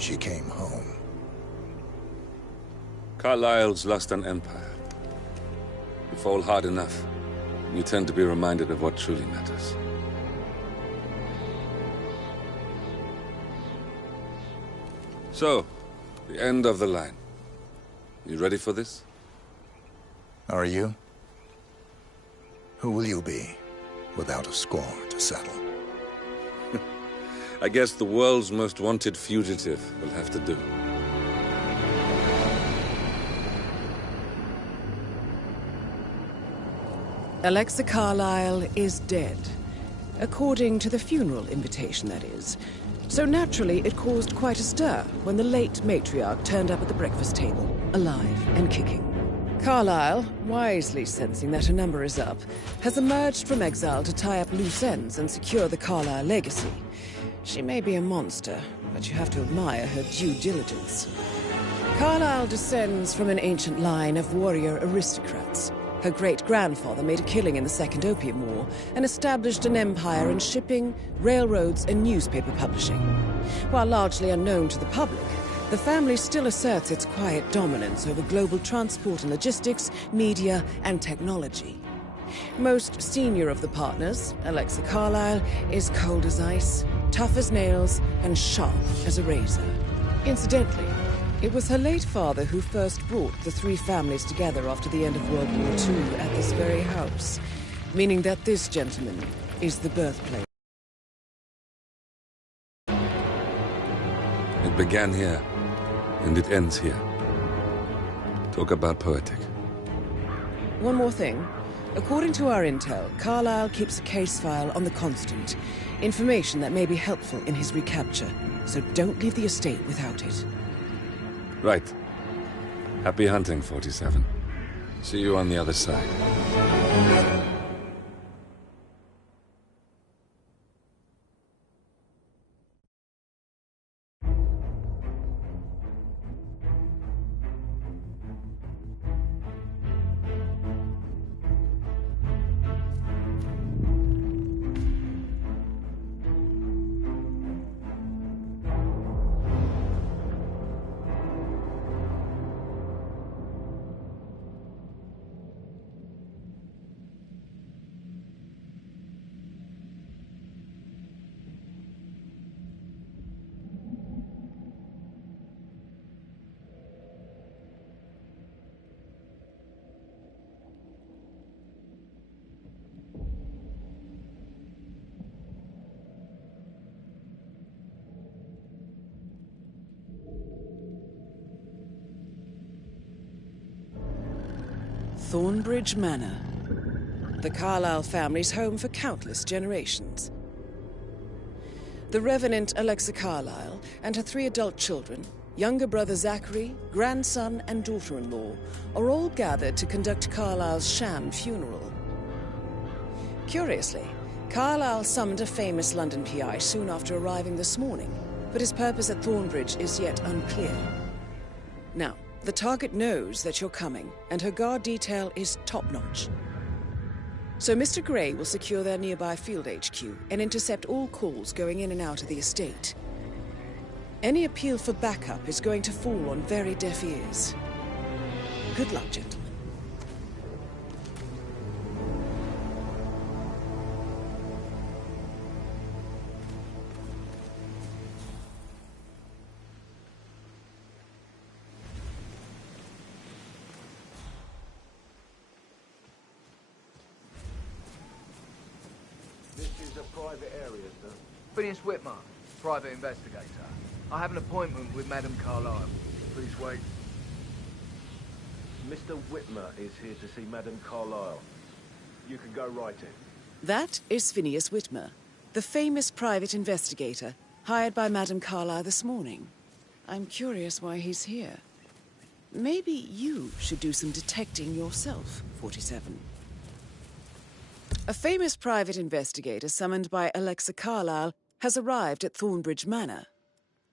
she came home. Carlyle's lost an empire. You fall hard enough, you tend to be reminded of what truly matters. So, the end of the line. You ready for this? Are you? Who will you be, without a score to settle? I guess the world's most wanted fugitive will have to do. Alexa Carlyle is dead. According to the funeral invitation, that is. So naturally, it caused quite a stir when the late matriarch turned up at the breakfast table, alive and kicking. Carlyle, wisely sensing that her number is up, has emerged from exile to tie up loose ends and secure the Carlyle legacy. She may be a monster, but you have to admire her due diligence. Carlyle descends from an ancient line of warrior aristocrats. Her great-grandfather made a killing in the Second Opium War and established an empire in shipping, railroads, and newspaper publishing. While largely unknown to the public, the family still asserts its quiet dominance over global transport and logistics, media, and technology. Most senior of the partners, Alexa Carlyle, is cold as ice, tough as nails, and sharp as a razor. Incidentally, it was her late father who first brought the three families together after the end of World War II at this very house, meaning that this gentleman is the birthplace. It began here, and it ends here. Talk about poetic. One more thing. According to our intel, Carlyle keeps a case file on the Constant. Information that may be helpful in his recapture, so don't leave the estate without it. Right. Happy hunting, 47. See you on the other side. Thornbridge Manor. The Carlyle family's home for countless generations. The Revenant Alexa Carlyle and her 3 adult children, younger brother Zachary, grandson and daughter-in-law, are all gathered to conduct Carlyle's sham funeral. Curiously, Carlyle summoned a famous London PI soon after arriving this morning, but his purpose at Thornbridge is yet unclear. Now, the target knows that you're coming, and her guard detail is top-notch. So Mr. Gray will secure their nearby field HQ and intercept all calls going in and out of the estate. Any appeal for backup is going to fall on very deaf ears. Good luck, gentlemen. Private area, sir. Phineas Whitmer, private investigator. I have an appointment with Madame Carlyle. Please wait. Mr. Whitmer is here to see Madame Carlyle. You can go right in. That is Phineas Whitmer, the famous private investigator hired by Madame Carlyle this morning. I'm curious why he's here. Maybe you should do some detecting yourself, 47. A famous private investigator summoned by Alexa Carlyle has arrived at Thornbridge Manor.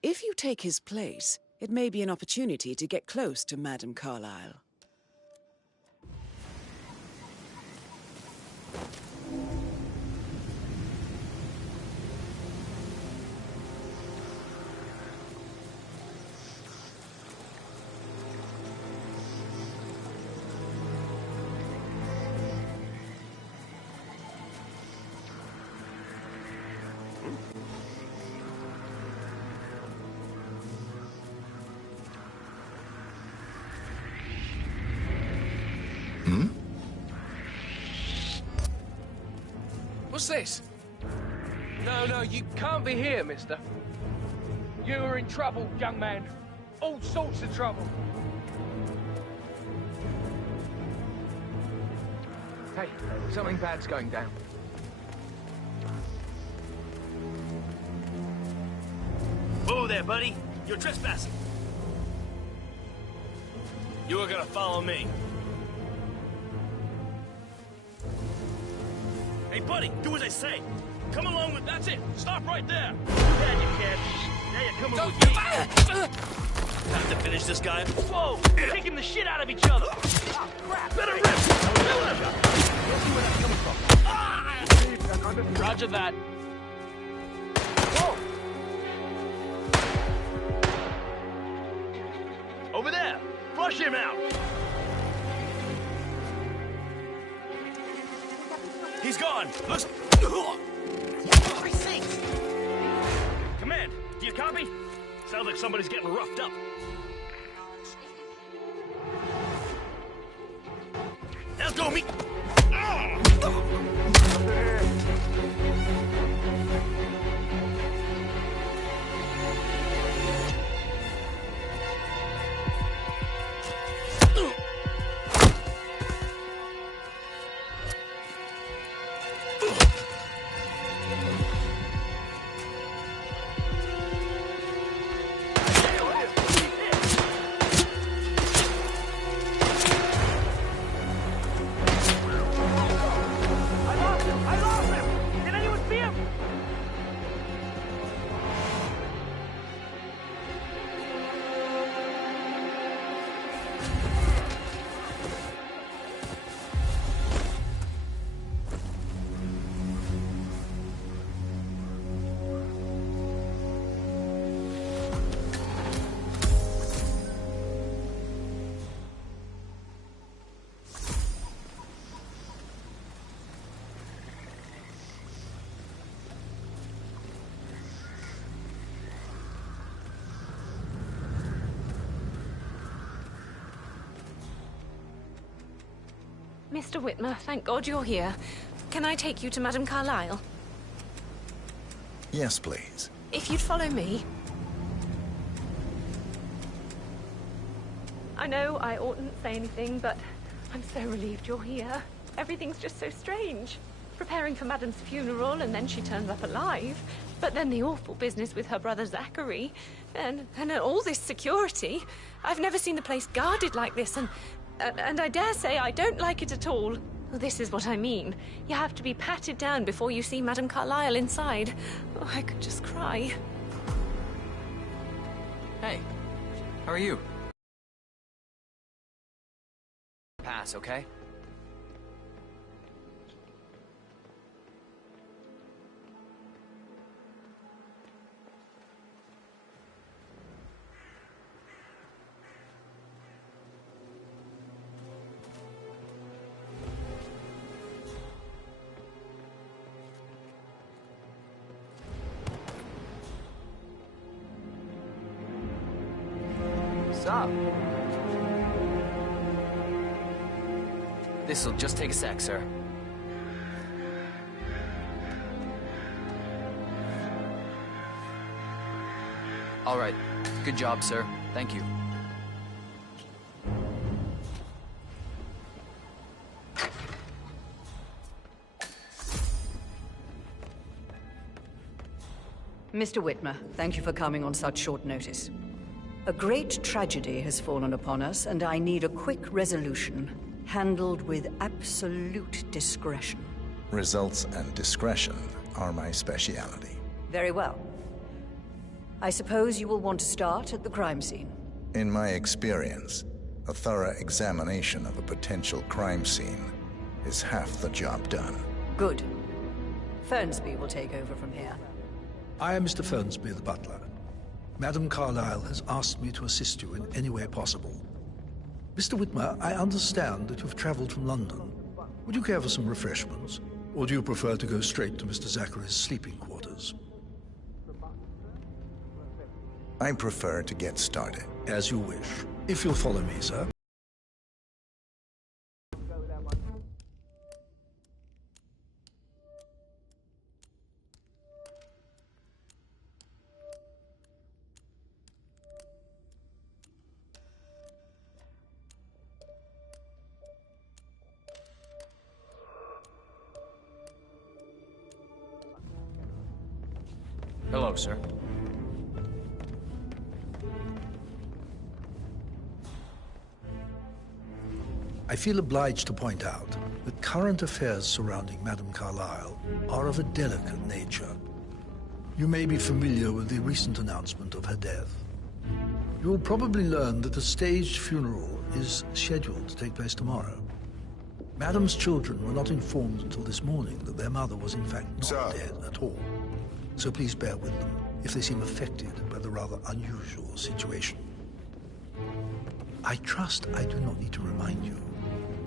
If you take his place, it may be an opportunity to get close to Madame Carlyle. What's this? No, you can't be here, mister. You are in trouble, young man. All sorts of trouble. Hey, something bad's going down. Whoa there, buddy. You're trespassing. You are gonna follow me. Hey, buddy, do as I say. Come along with... That's it. Stop right there. Too bad you can't. Now you're coming with me. Have to finish this guy. Whoa! You're taking the shit out of each other. Oh, crap. Better rip. Kill him. We'll see where that's coming from. Roger that. Whoa! Over there. Flush him out. He's gone. Looks... Command, do you copy? Sounds like somebody's getting roughed up. Now go me. Mr. Whitmer, thank God you're here. Can I take you to Madame Carlyle? Yes, please. If you'd follow me. I know I oughtn't say anything, but I'm so relieved you're here. Everything's just so strange. Preparing for Madame's funeral, and then she turns up alive. But then the awful business with her brother Zachary. And all this security. I've never seen the place guarded like this, and I dare say I don't like it at all. Well, this is what I mean. You have to be patted down before you see Madame Carlyle inside. Oh, I could just cry. Hey, how are you? Pass, okay? Up. This'll just take a sec, sir. All right. Good job, sir. Thank you. Mr. Whitmer, thank you for coming on such short notice. A great tragedy has fallen upon us, and I need a quick resolution, handled with absolute discretion. Results and discretion are my speciality. Very well. I suppose you will want to start at the crime scene. In my experience, a thorough examination of a potential crime scene is half the job done. Good. Fernsby will take over from here. I am Mr. Fernsby, the butler. Madame Carlyle has asked me to assist you in any way possible. Mr. Whitmer, I understand that you've traveled from London. Would you care for some refreshments? Or do you prefer to go straight to Mr. Zachary's sleeping quarters? I prefer to get started. As you wish. If you'll follow me, sir. Hello, sir. I feel obliged to point out that current affairs surrounding Madame Carlyle are of a delicate nature. You may be familiar with the recent announcement of her death. You will probably learn that a staged funeral is scheduled to take place tomorrow. Madame's children were not informed until this morning that their mother was in fact not dead at all. So please bear with them if they seem affected by the rather unusual situation. I trust I do not need to remind you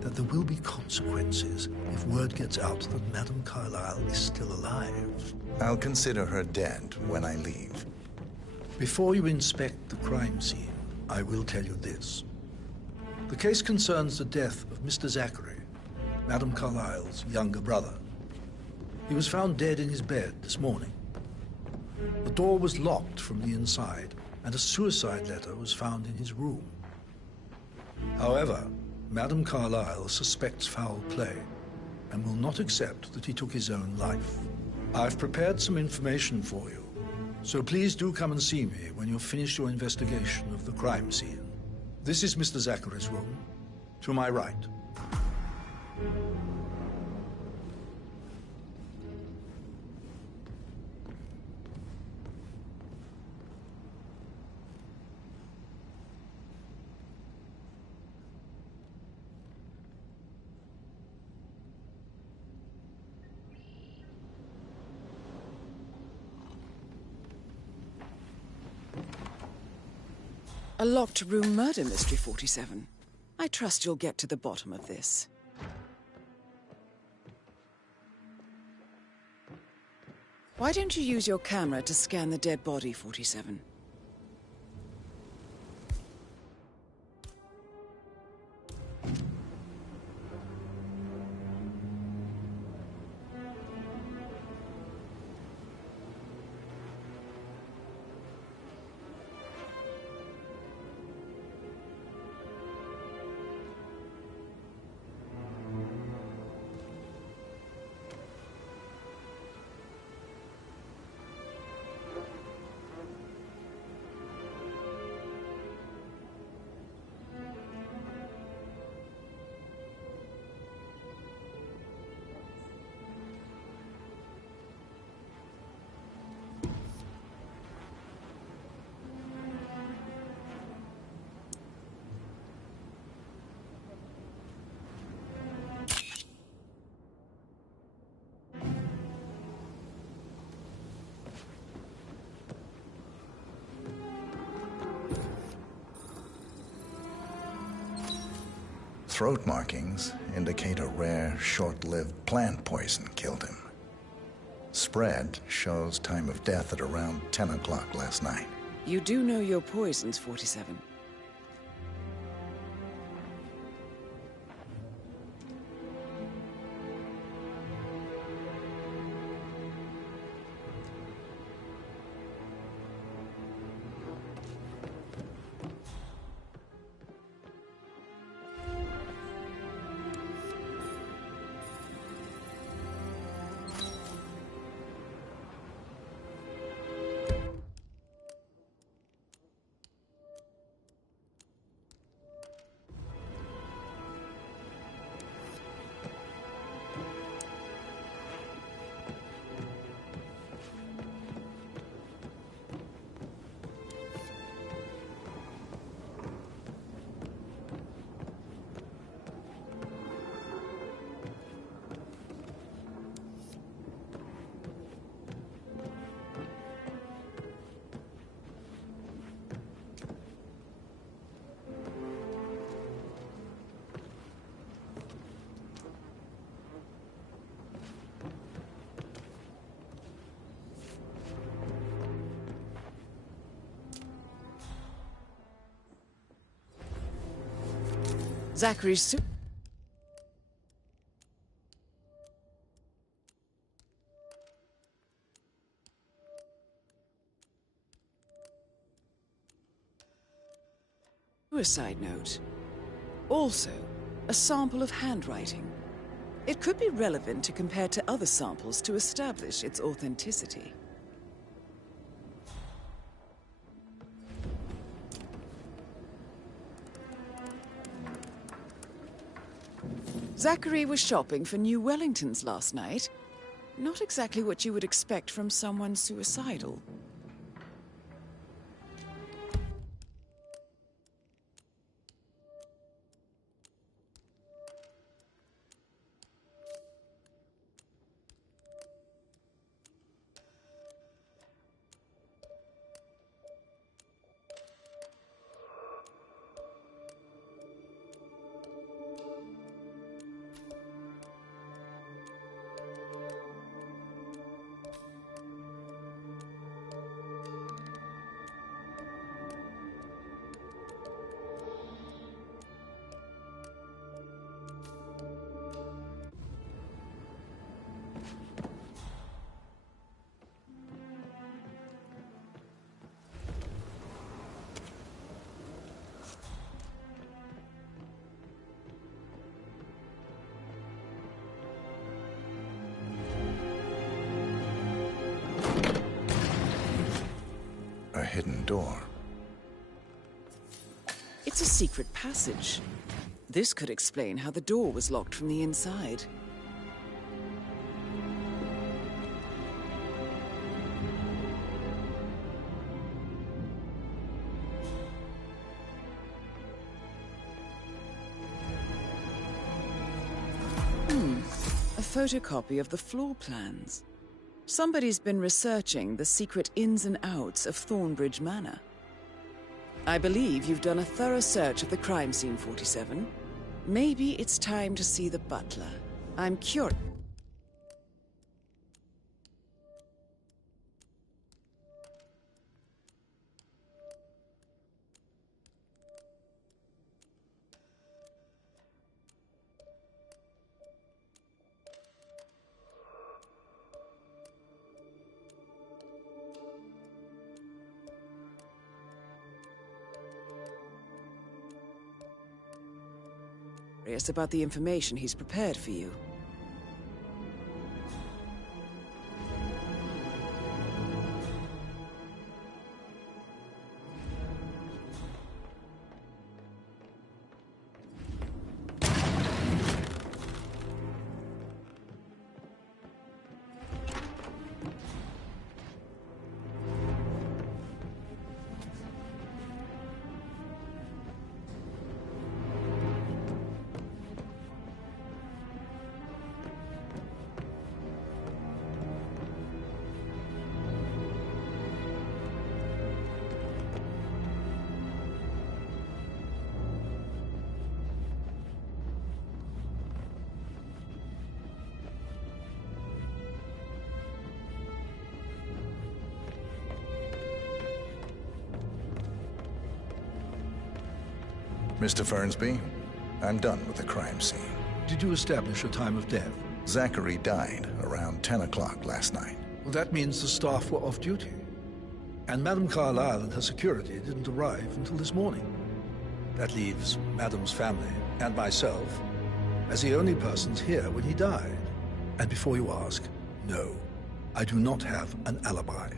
that there will be consequences if word gets out that Madame Carlyle is still alive. I'll consider her dead when I leave. Before you inspect the crime scene, I will tell you this. The case concerns the death of Mr. Zachary, Madame Carlyle's younger brother. He was found dead in his bed this morning. The door was locked from the inside, and a suicide letter was found in his room. However, Madame Carlyle suspects foul play and will not accept that he took his own life. I've prepared some information for you, so please do come and see me when you've finished your investigation of the crime scene. This is Mr. Zachary's room, to my right. A locked room murder mystery, 47. I trust you'll get to the bottom of this. Why don't you use your camera to scan the dead body, 47? Throat markings indicate a rare, short-lived plant poison killed him. Spread shows time of death at around 10 o'clock last night. You do know your poisons, 47. Zachary's suicide note. Also, a sample of handwriting. It could be relevant to compare to other samples to establish its authenticity. Zachary was shopping for new Wellingtons last night. Not exactly what you would expect from someone suicidal. A hidden door. It's a secret passage. This could explain how the door was locked from the inside. A photocopy of the floor plans. Somebody's been researching the secret ins and outs of Thornbridge Manor. I believe you've done a thorough search of the crime scene, 47. Maybe it's time to see the butler. I'm curious. About the information he's prepared for you. Mr. Fernsby, I'm done with the crime scene. Did you establish a time of death? Zachary died around 10 o'clock last night. Well, that means the staff were off duty. And Madame Carlyle and her security didn't arrive until this morning. That leaves Madame's family and myself as the only persons here when he died. And before you ask, no, I do not have an alibi.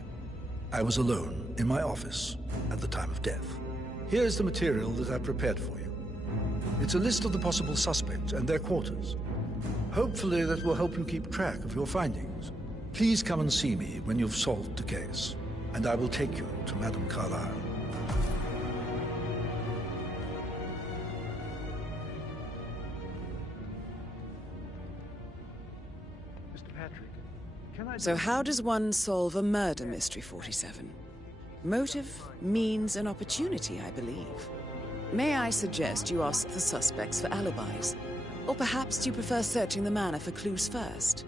I was alone in my office at the time of death. Here's the material that I prepared for you. It's a list of the possible suspects and their quarters. Hopefully that will help you keep track of your findings. Please come and see me when you've solved the case, and I will take you to Madame Carlyle. Mr. Patrick, can I... So how does one solve a murder mystery, 47? Motive, means, and opportunity, I believe. May I suggest you ask the suspects for alibis? Or perhaps you prefer searching the manor for clues first?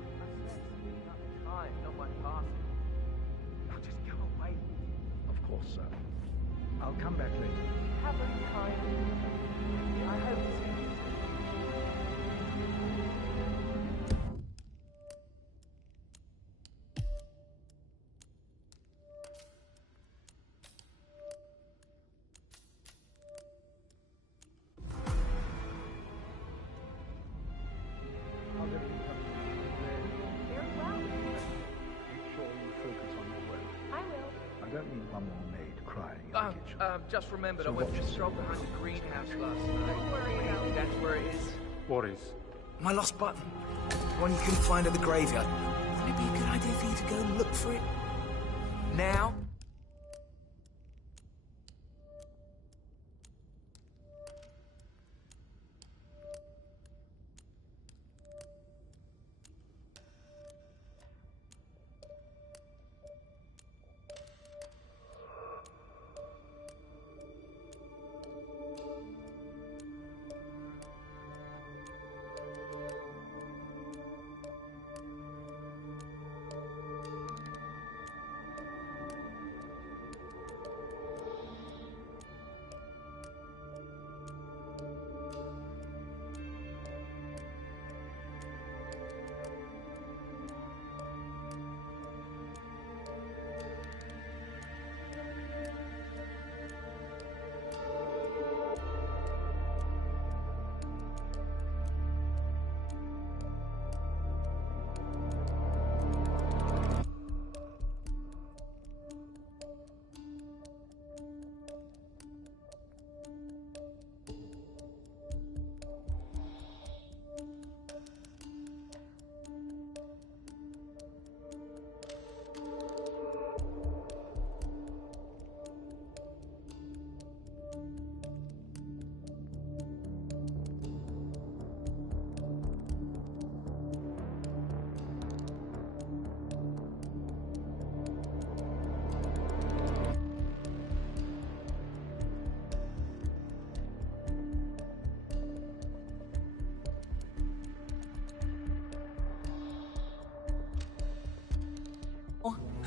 Of course, sir. I'll come back later. Have a time. I hope to see you. Just remembered, I went for a stroll behind the greenhouse last night. Don't worry about it. That's where it is. What is? My lost button. The one you couldn't find at the graveyard. Wouldn't it be a good idea for you to go and look for it? Now?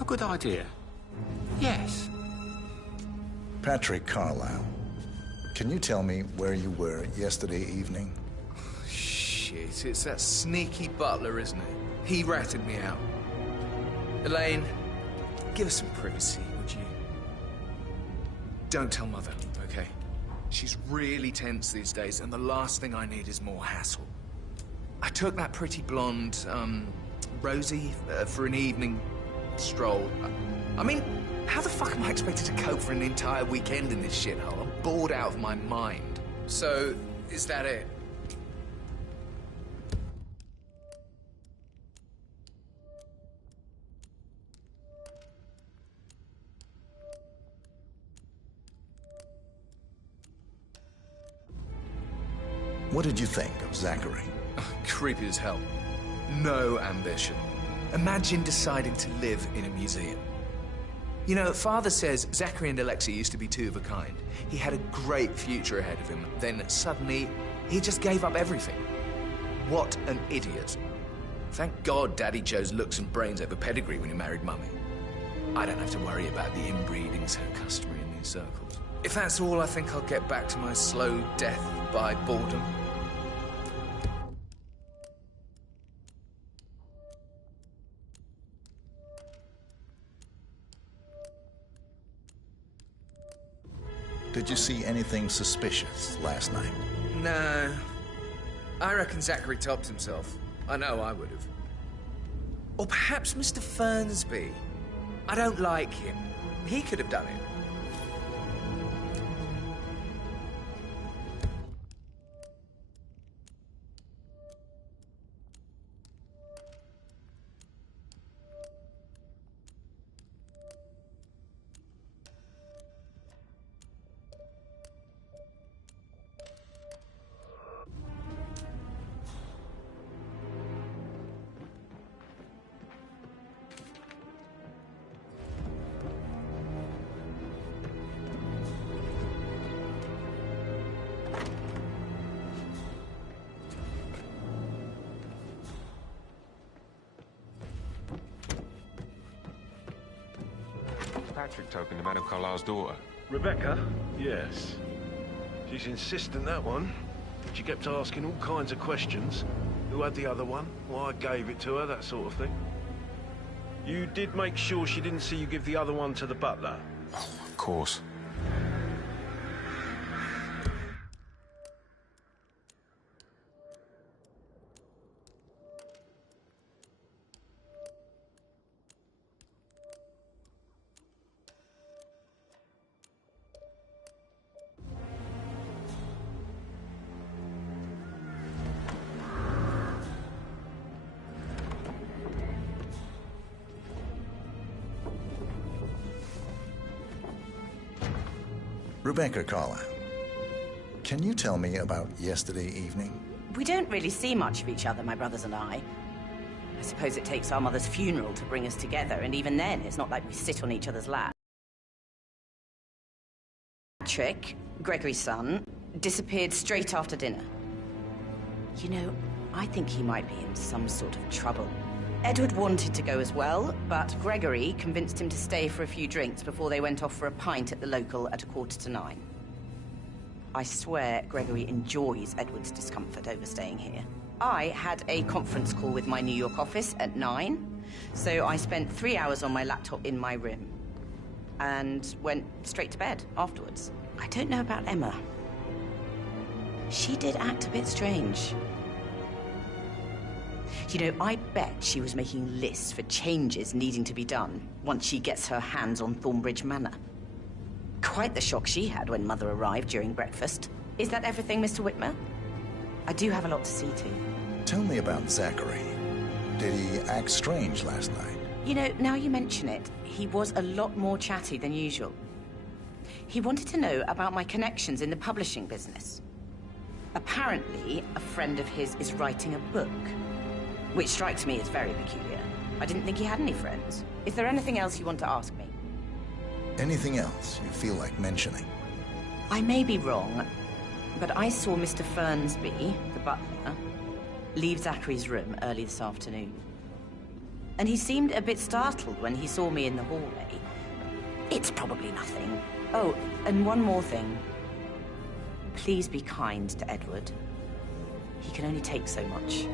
A good idea. Yes. Patrick Carlisle, can you tell me where you were yesterday evening? Shit, it's that sneaky butler, isn't it? He ratted me out. Elaine, give us some privacy, would you? Don't tell Mother, okay? She's really tense these days, and the last thing I need is more hassle. I took that pretty blonde, Rosie, for an evening stroll. I mean, how the fuck am I expected to cope for an entire weekend in this shithole? I'm bored out of my mind. So, is that it? What did you think of Zachary? Creepy as hell. No ambition. Imagine deciding to live in a museum. You know, Father says Zachary and Alexei used to be two of a kind. He had a great future ahead of him. Then suddenly, he just gave up everything. What an idiot. Thank God Daddy chose looks and brains over pedigree when he married Mummy. I don't have to worry about the inbreeding so customary in these circles. If that's all, I think I'll get back to my slow death by boredom. Did you see anything suspicious last night? No. I reckon Zachary topped himself. I know I would have. Or perhaps Mr. Fernsby. I don't like him. He could have done it. Patrick talking to Madame Carlisle's daughter. Rebecca? Yes. She's insistent, that one. She kept asking all kinds of questions. Who had the other one? Why I gave it to her, that sort of thing. You did make sure she didn't see you give the other one to the butler? Oh, of course. Rebecca Carlyle, can you tell me about yesterday evening? We don't really see much of each other, my brothers and I. I suppose it takes our mother's funeral to bring us together, and even then, it's not like we sit on each other's lap. Patrick, Gregory's son, disappeared straight after dinner. You know, I think he might be in some sort of trouble. Edward wanted to go as well, but Gregory convinced him to stay for a few drinks before they went off for a pint at the local at 9:15. I swear Gregory enjoys Edward's discomfort over staying here. I had a conference call with my New York office at 9, so I spent 3 hours on my laptop in my room and went straight to bed afterwards. I don't know about Emma. She did act a bit strange. You know, I bet she was making lists for changes needing to be done once she gets her hands on Thornbridge Manor. Quite the shock she had when Mother arrived during breakfast. Is that everything, Mr. Whitmer? I do have a lot to see to. Tell me about Zachary. Did he act strange last night? You know, now you mention it, he was a lot more chatty than usual. He wanted to know about my connections in the publishing business. Apparently, a friend of his is writing a book, which strikes me as very peculiar. I didn't think he had any friends. Is there anything else you want to ask me? Anything else you feel like mentioning? I may be wrong, but I saw Mr. Fernsby, the butler, leave Zachary's room early this afternoon. And he seemed a bit startled when he saw me in the hallway. It's probably nothing. Oh, and one more thing. Please be kind to Edward. He can only take so much.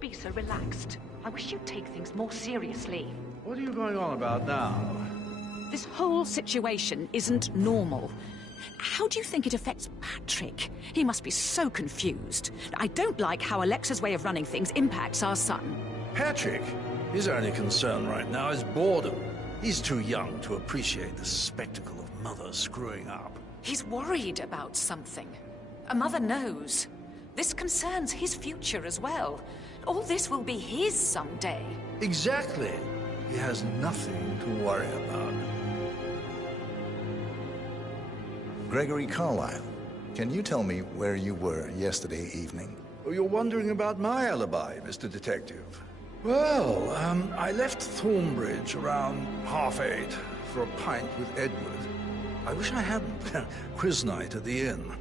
Be so relaxed. I wish you'd take things more seriously. What are you going on about now? This whole situation isn't normal. How do you think it affects Patrick? He must be so confused. I don't like how Alexa's way of running things impacts our son. Patrick? His only concern right now is boredom. He's too young to appreciate the spectacle of Mother screwing up. He's worried about something. A mother knows. This concerns his future as well. All this will be his someday. Exactly. He has nothing to worry about. Gregory Carlyle, can you tell me where you were yesterday evening? Oh, you're wondering about my alibi, Mr. Detective. Well, I left Thornbridge around 8:30 for a pint with Edward. I wish I hadn't. Quiz night at the inn.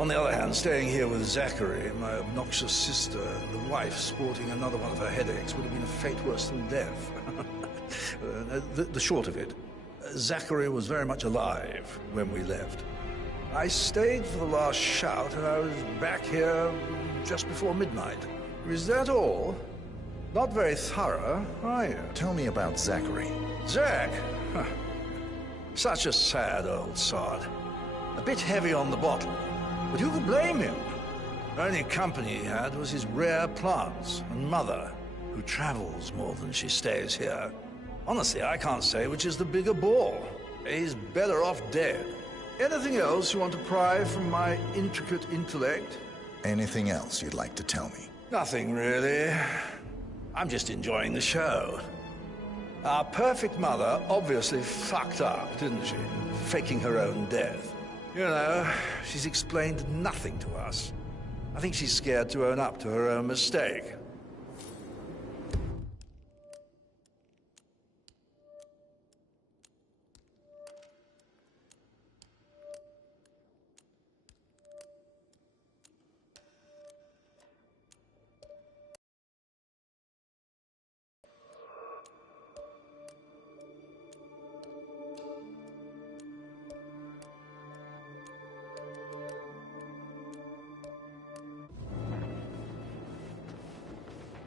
On the other hand, staying here with Zachary, my obnoxious sister, and the wife sporting another one of her headaches would have been a fate worse than death. The short of it, Zachary was very much alive when we left. I stayed for the last shout, and I was back here just before midnight. Is that all? Not very thorough, are you? Tell me about Zachary. Zack? Huh. Such a sad old sod. A bit heavy on the bottle, but who could blame him? The only company he had was his rare plants and mother, who travels more than she stays here. Honestly, I can't say which is the bigger bore. He's better off dead. Anything else you want to pry from my intricate intellect? Anything else you'd like to tell me? Nothing, really. I'm just enjoying the show. Our perfect mother obviously fucked up, didn't she? Faking her own death. You know, she's explained nothing to us. I think she's scared to own up to her own mistake.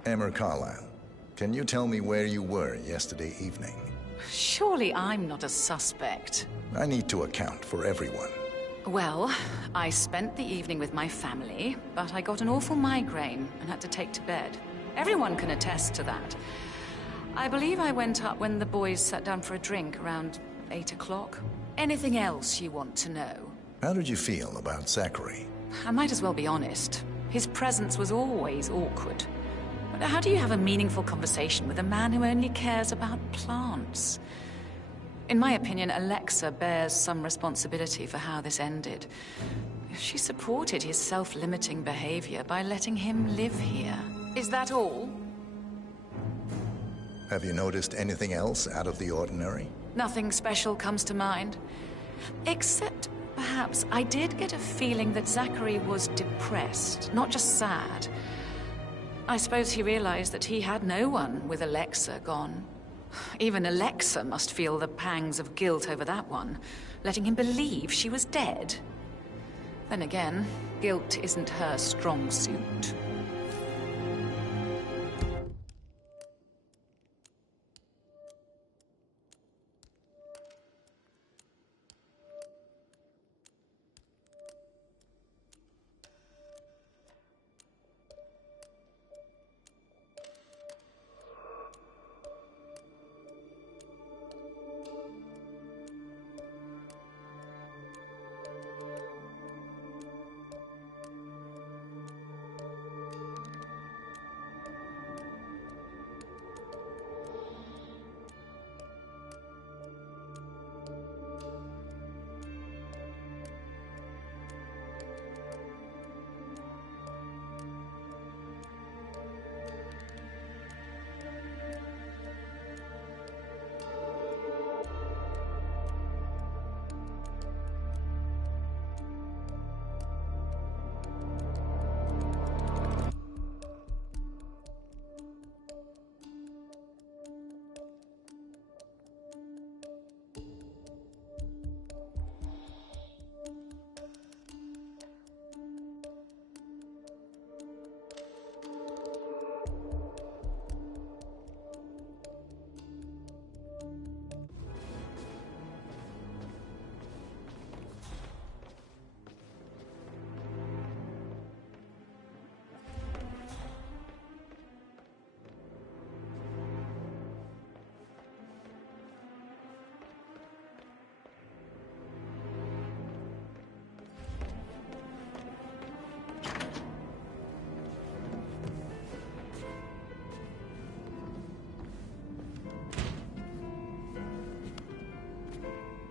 Emmer Carlyle, can you tell me where you were yesterday evening? Surely I'm not a suspect. I need to account for everyone. Well, I spent the evening with my family, but I got an awful migraine and had to take to bed. Everyone can attest to that. I believe I went up when the boys sat down for a drink around 8 o'clock. Anything else you want to know? How did you feel about Zachary? I might as well be honest. His presence was always awkward. But how do you have a meaningful conversation with a man who only cares about plants? In my opinion, Alexa bears some responsibility for how this ended. She supported his self-limiting behavior by letting him live here. Is that all? Have you noticed anything else out of the ordinary? Nothing special comes to mind. Except, perhaps, I did get a feeling that Zachary was depressed, not just sad. I suppose he realized that he had no one with Alexa gone. Even Alexa must feel the pangs of guilt over that one, letting him believe she was dead. Then again, guilt isn't her strong suit.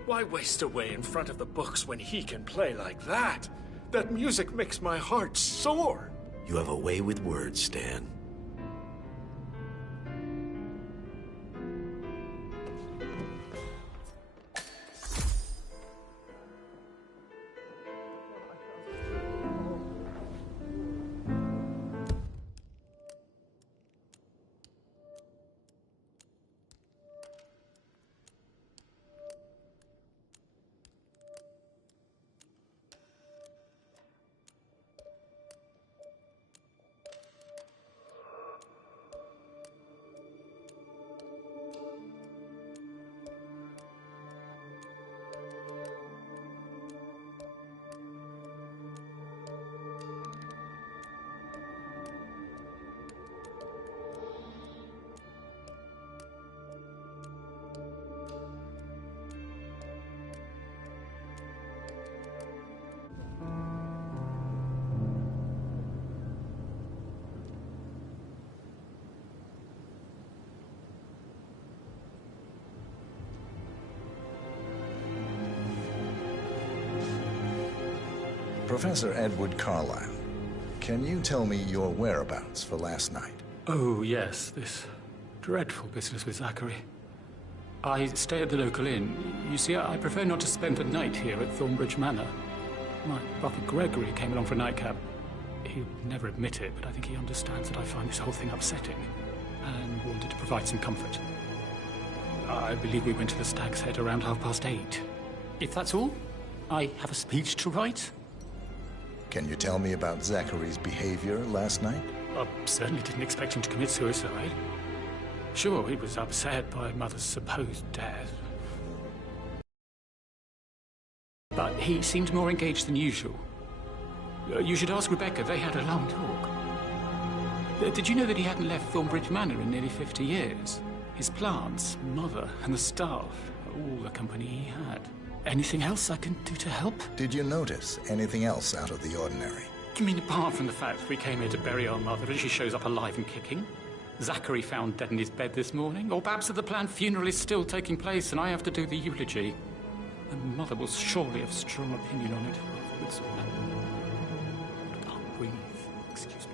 Why waste away in front of the books when he can play like that? That music makes my heart soar. You have a way with words, Stan. Professor Edward Carlyle, can you tell me your whereabouts for last night? Oh, yes, this dreadful business with Zachary. I stay at the local inn. You see, I prefer not to spend the night here at Thornbridge Manor. My brother Gregory came along for a nightcap. He'll never admit it, but I think he understands that I find this whole thing upsetting and wanted to provide some comfort. I believe we went to the Stag's Head around 8:30. If that's all, I have a speech to write. Can you tell me about Zachary's behavior last night? I certainly didn't expect him to commit suicide. Sure, he was upset by Mother's supposed death. But he seemed more engaged than usual. You should ask Rebecca, they had a long talk. Did you know that he hadn't left Thornbridge Manor in nearly 50 years? His plants, Mother, and the staff, all the company he had. Anything else I can do to help? Did you notice anything else out of the ordinary? You mean apart from the fact that we came here to bury our mother and she shows up alive and kicking? Zachary found dead in his bed this morning? Or perhaps that the planned funeral is still taking place and I have to do the eulogy? And Mother will surely have strong opinion on it afterwards. I can't breathe. Excuse me.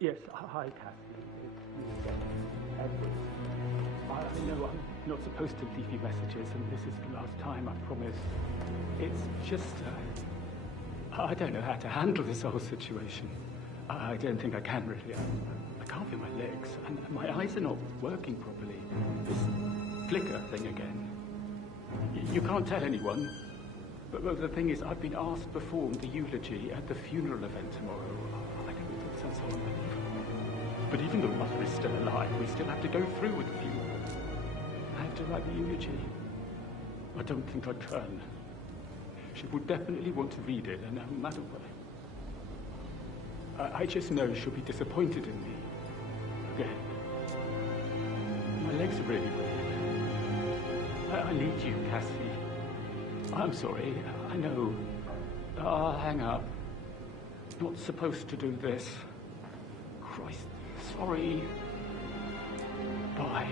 Yes, hi, Cassie. It's me again, Edward. I know I'm not supposed to leave you messages, and this is the last time, I promise. It's just, I don't know how to handle this whole situation. I don't think I can, really. I can't feel my legs, and my eyes are not working properly. This flicker thing again. You can't tell anyone, but the thing is, I've been asked to perform the eulogy at the funeral event tomorrow. I know it sounds so unbelievable, but even though Mother is still alive, we still have to go through with the funeral. I have to write the eulogy. I don't think I can. She would definitely want to read it, and no matter what. I just know she'll be disappointed in me. Again. My legs are really weird. I need you, Cassie. I'm sorry. I know. I'll hang up. Not supposed to do this. Christ. Sorry. Bye.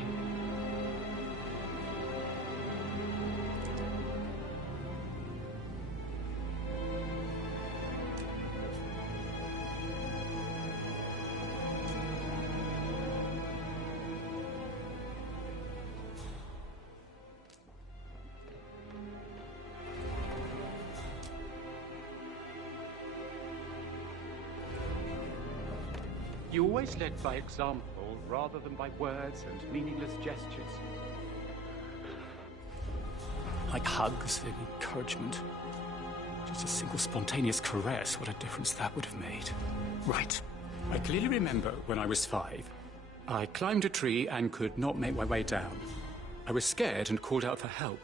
You always led by example rather than by words and meaningless gestures. Like hugs and encouragement. Just a single spontaneous caress, what a difference that would have made. Right. I clearly remember when I was 5. I climbed a tree and could not make my way down. I was scared and called out for help.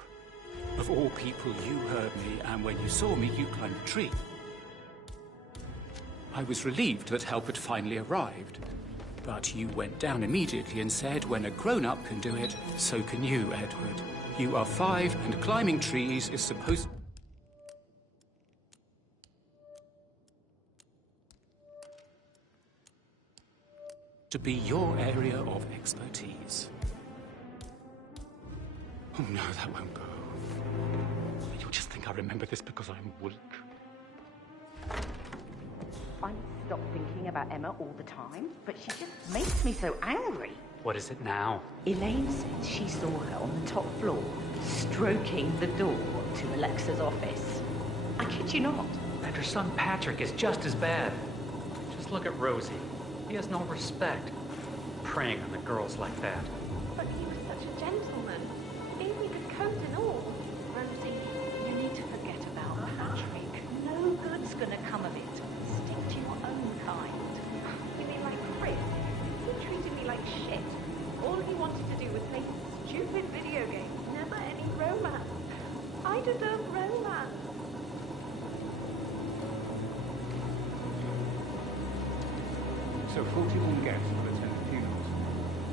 Of all people, you heard me, and when you saw me, you climbed the tree. I was relieved that help had finally arrived. But you went down immediately and said, when a grown-up can do it, so can you, Edward. You are 5, and climbing trees is supposed to be your area of expertise. Oh no, that won't go. You'll just think I remember this because I'm weak. I stop thinking about Emma all the time, but she just makes me so angry. What is it now? Elaine says she saw her on the top floor, stroking the door to Alexa's office. I kid you not. And her son Patrick is just as bad. Just look at Rosie. He has no respect. Preying on the girls like that. But he was such a gentleman. Even with his coat and all. Rosie, you need to forget about Patrick. No good's gonna come of it. Stick to your own kind. You mean like Chris? He treated me like shit. All he wanted to do was play stupid video games. Never any romance. I deserve romance. So 41 guests will attend the funerals.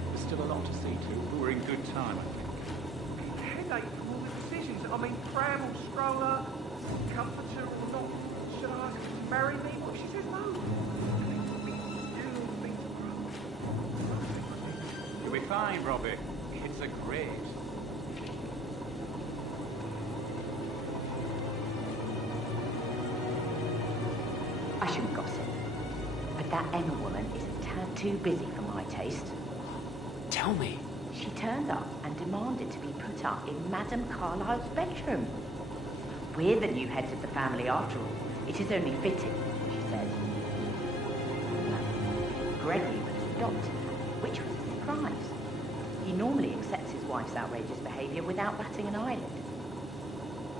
There's still a lot to see to. We're in good time, I think. Headache from all the decisions. I mean, pram or stroller, comforter or not. Should I ask her to marry me? What if she says no? You'll be fine, Robbie. It's a great. I shouldn't gossip. But that Emma woman is a tad too busy for my taste. Tell me. She turned up and demanded to be put up in Madame Carlyle's bedroom. We're the new heads of the family after all. It is only fitting, she said. Gregory was adopted, which was a surprise. He normally accepts his wife's outrageous behaviour without batting an eyelid.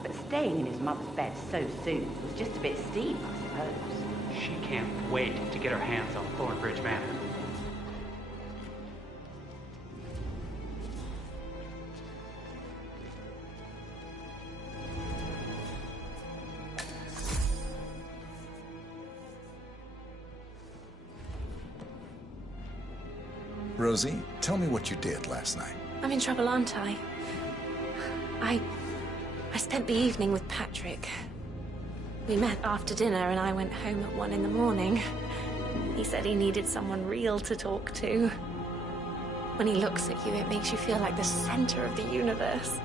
But staying in his mother's bed so soon was just a bit steep, I suppose. She can't wait to get her hands on Thornbridge Manor. Rosie, tell me what you did last night. I'm in trouble, aren't I? I spent the evening with Patrick. We met after dinner and I went home at 1 in the morning. He said he needed someone real to talk to. When he looks at you, it makes you feel like the center of the universe.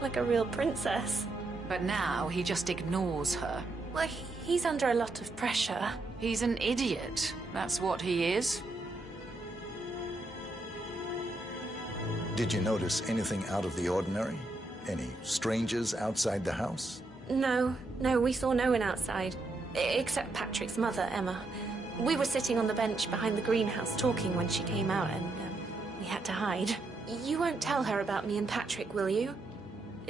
Like a real princess. But now he just ignores her. Well, He's under a lot of pressure. He's an idiot. That's what he is. Did you notice anything out of the ordinary? Any strangers outside the house? No, we saw no one outside. Except Patrick's mother, Emma. We were sitting on the bench behind the greenhouse talking when she came out, and we had to hide. You won't tell her about me and Patrick, will you?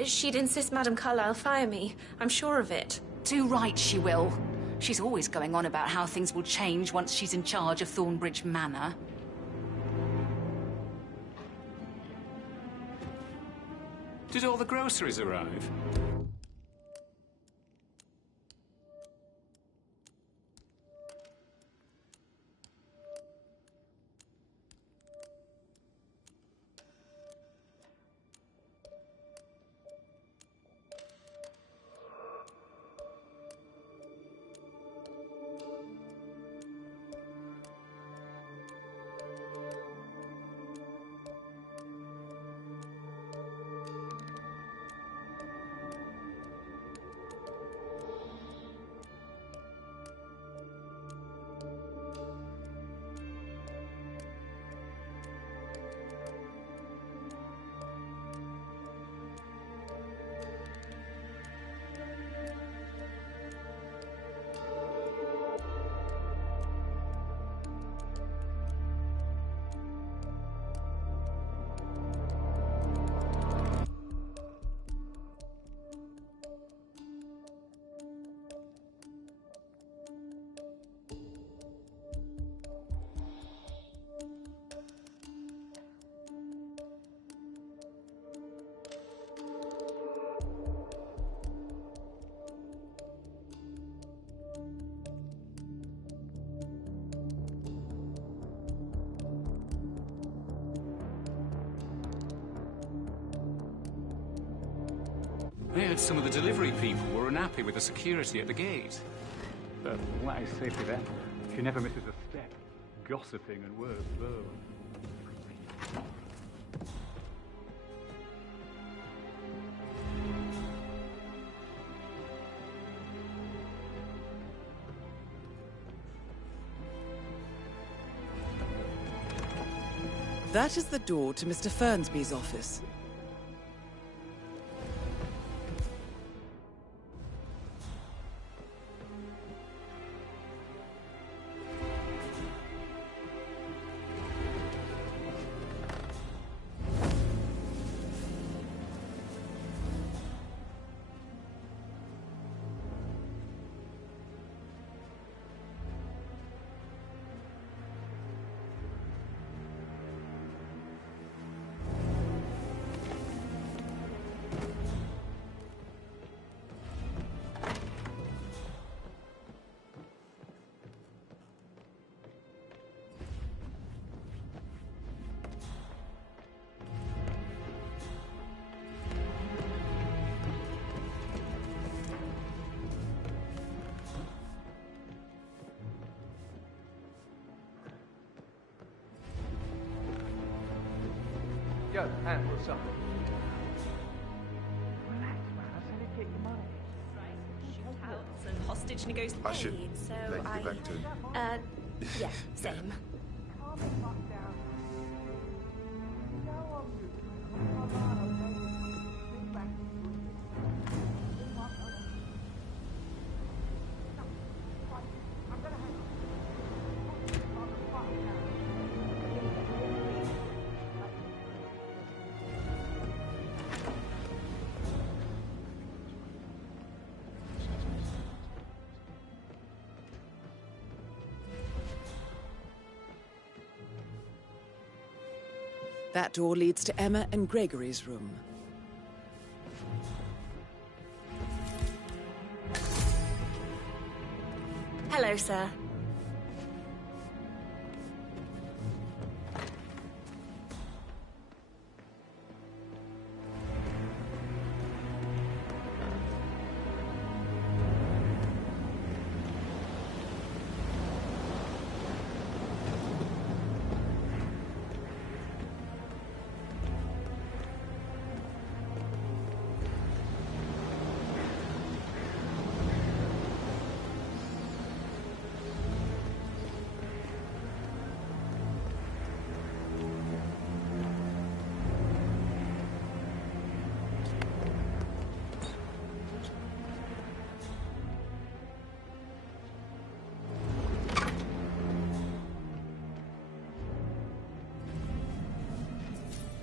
She'd insist Madame Carlyle fire me. I'm sure of it. Too right she will. She's always going on about how things will change once she's in charge of Thornbridge Manor. Did all the groceries arrive? I heard some of the delivery people were unhappy with the security at the gate. But that is safely then. She never misses a step. Gossiping and words, though. That is the door to Mr. Fernsby's office. Yo, Ant, what's up? Relax, man. I said he'd get your money. Shootouts and hostage negotiations. I should so let you get back to him. Yeah, same. That door leads to Emma and Gregory's room. Hello, sir.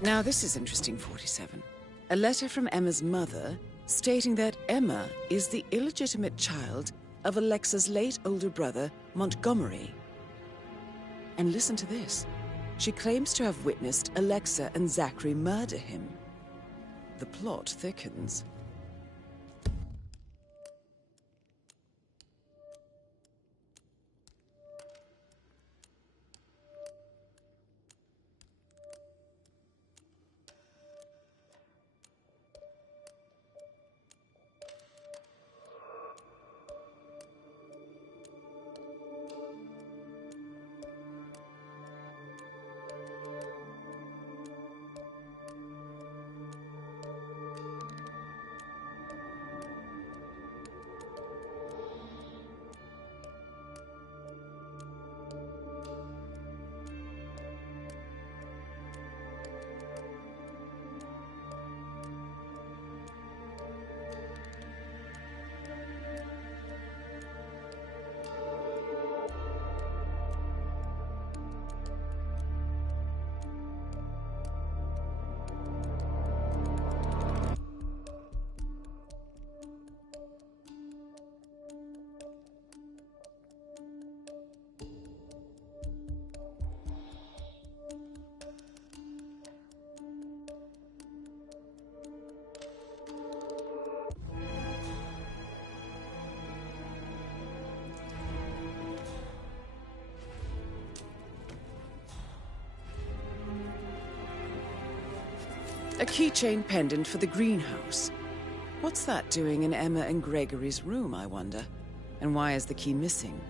Now this is interesting, 47. A letter from Emma's mother stating that Emma is the illegitimate child of Alexa's late older brother, Montgomery. And listen to this. She claims to have witnessed Alexa and Zachary murder him. The plot thickens. A keychain pendant for the greenhouse. What's that doing in Emma and Gregory's room, I wonder? And why is the key missing?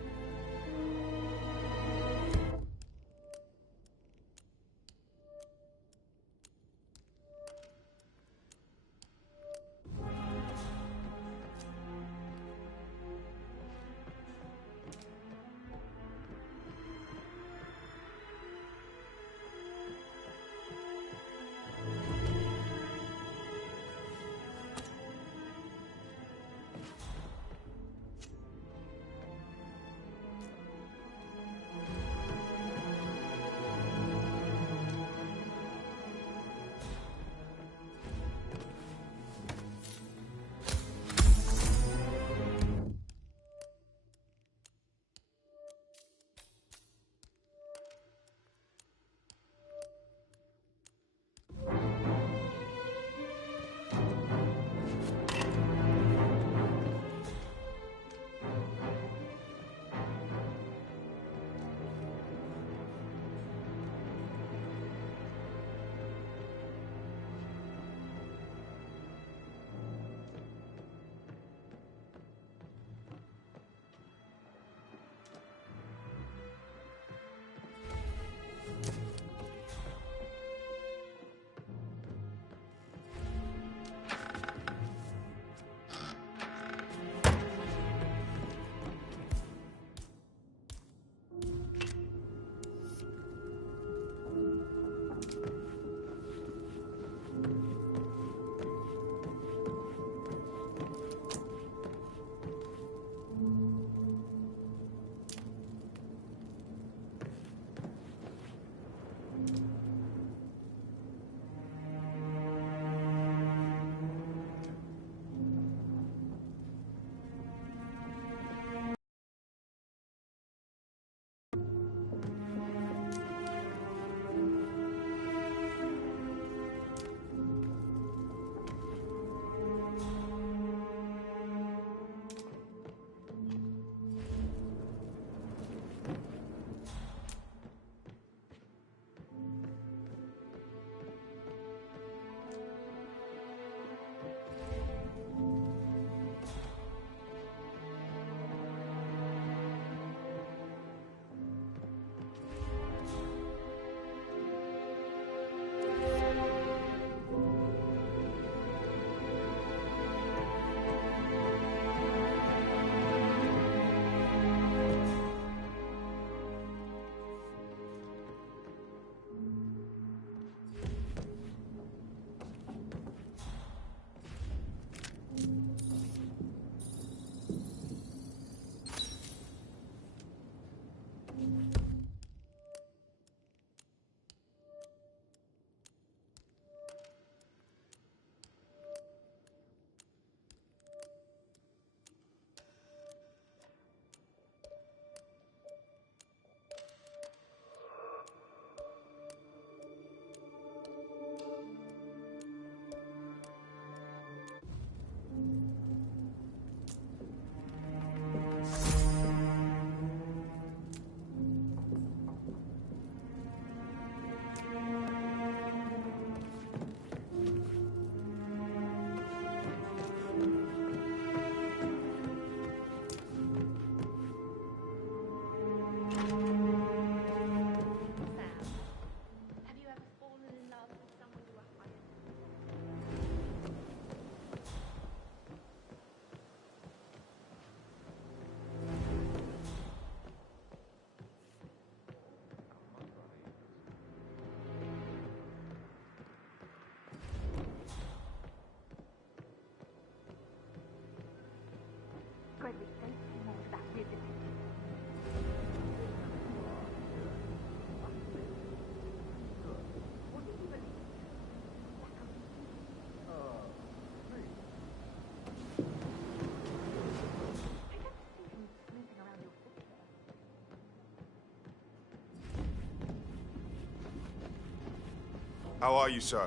How are you, sir?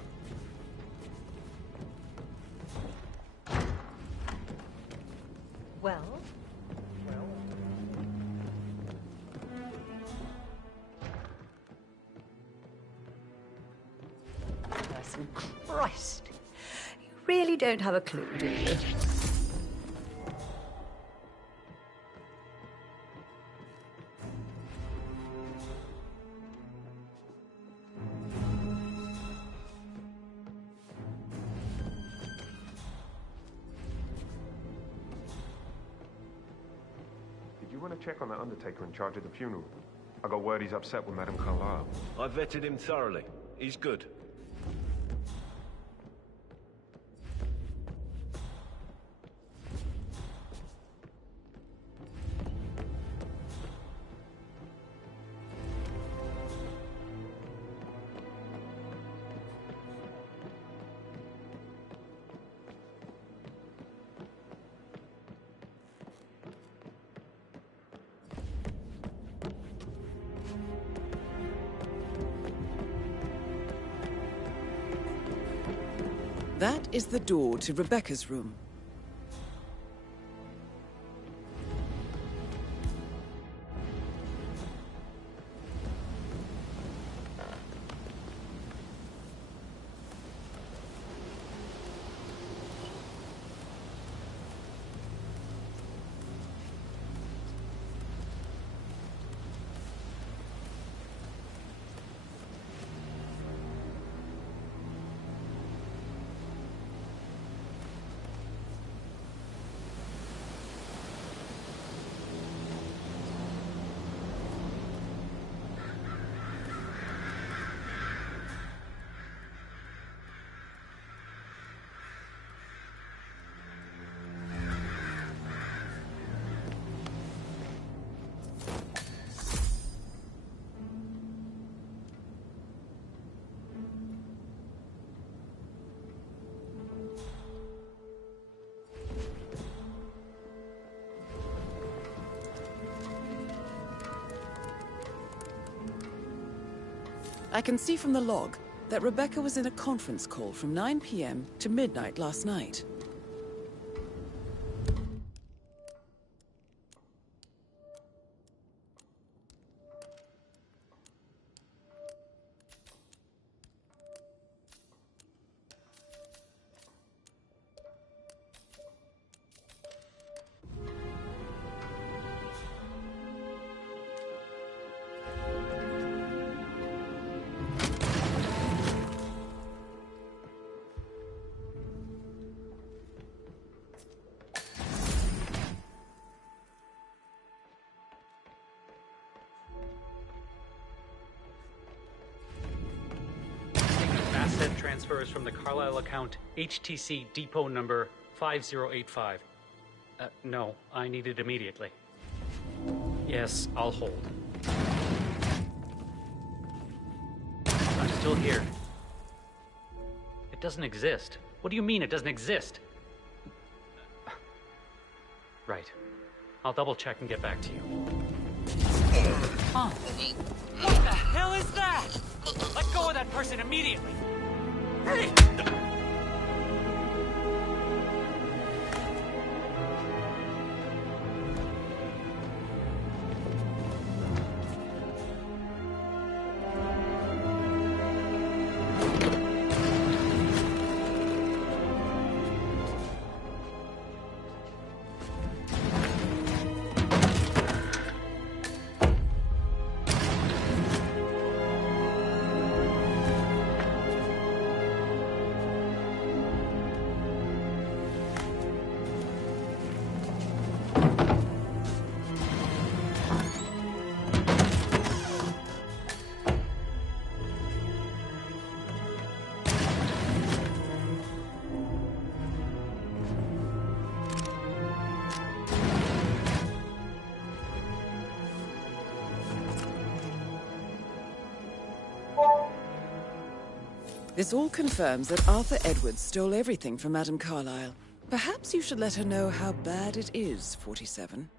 Well? Person Christ. You really don't have a clue, do you? Did you want to check on that undertaker in charge of the funeral? I got word he's upset with Madame Carlyle. I vetted him thoroughly. He's good. That is the door to Rebecca's room. I can see from the log that Rebecca was in a conference call from 9 p.m. to midnight last night. Asset transfers from the Carlisle account HTC depot number 5085. No, I need it immediately. Yes, I'll hold. I'm still here. It doesn't exist. What do you mean it doesn't exist? Right. I'll double check and get back to you. Huh. What the hell is that? Let go of that person immediately. Hey! This all confirms that Arthur Edwards stole everything from Madame Carlyle. Perhaps you should let her know how bad it is, 47.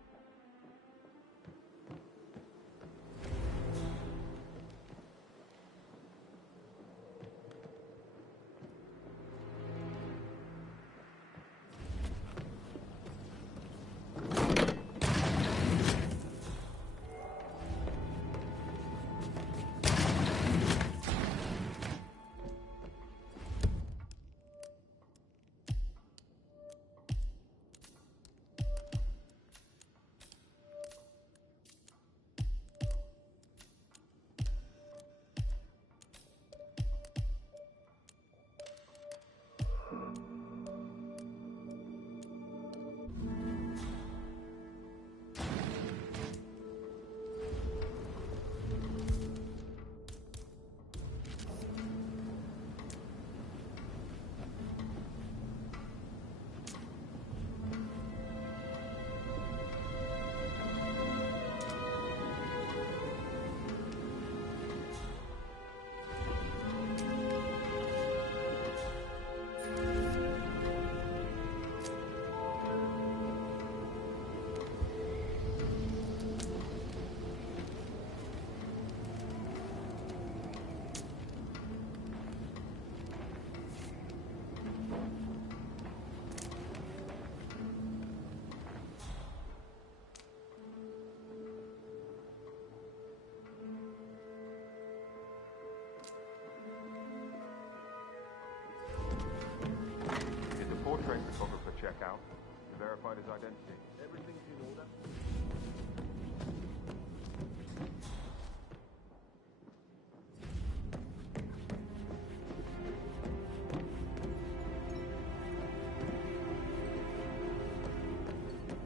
trained photographer check out. You verified his identity. Everything's in order.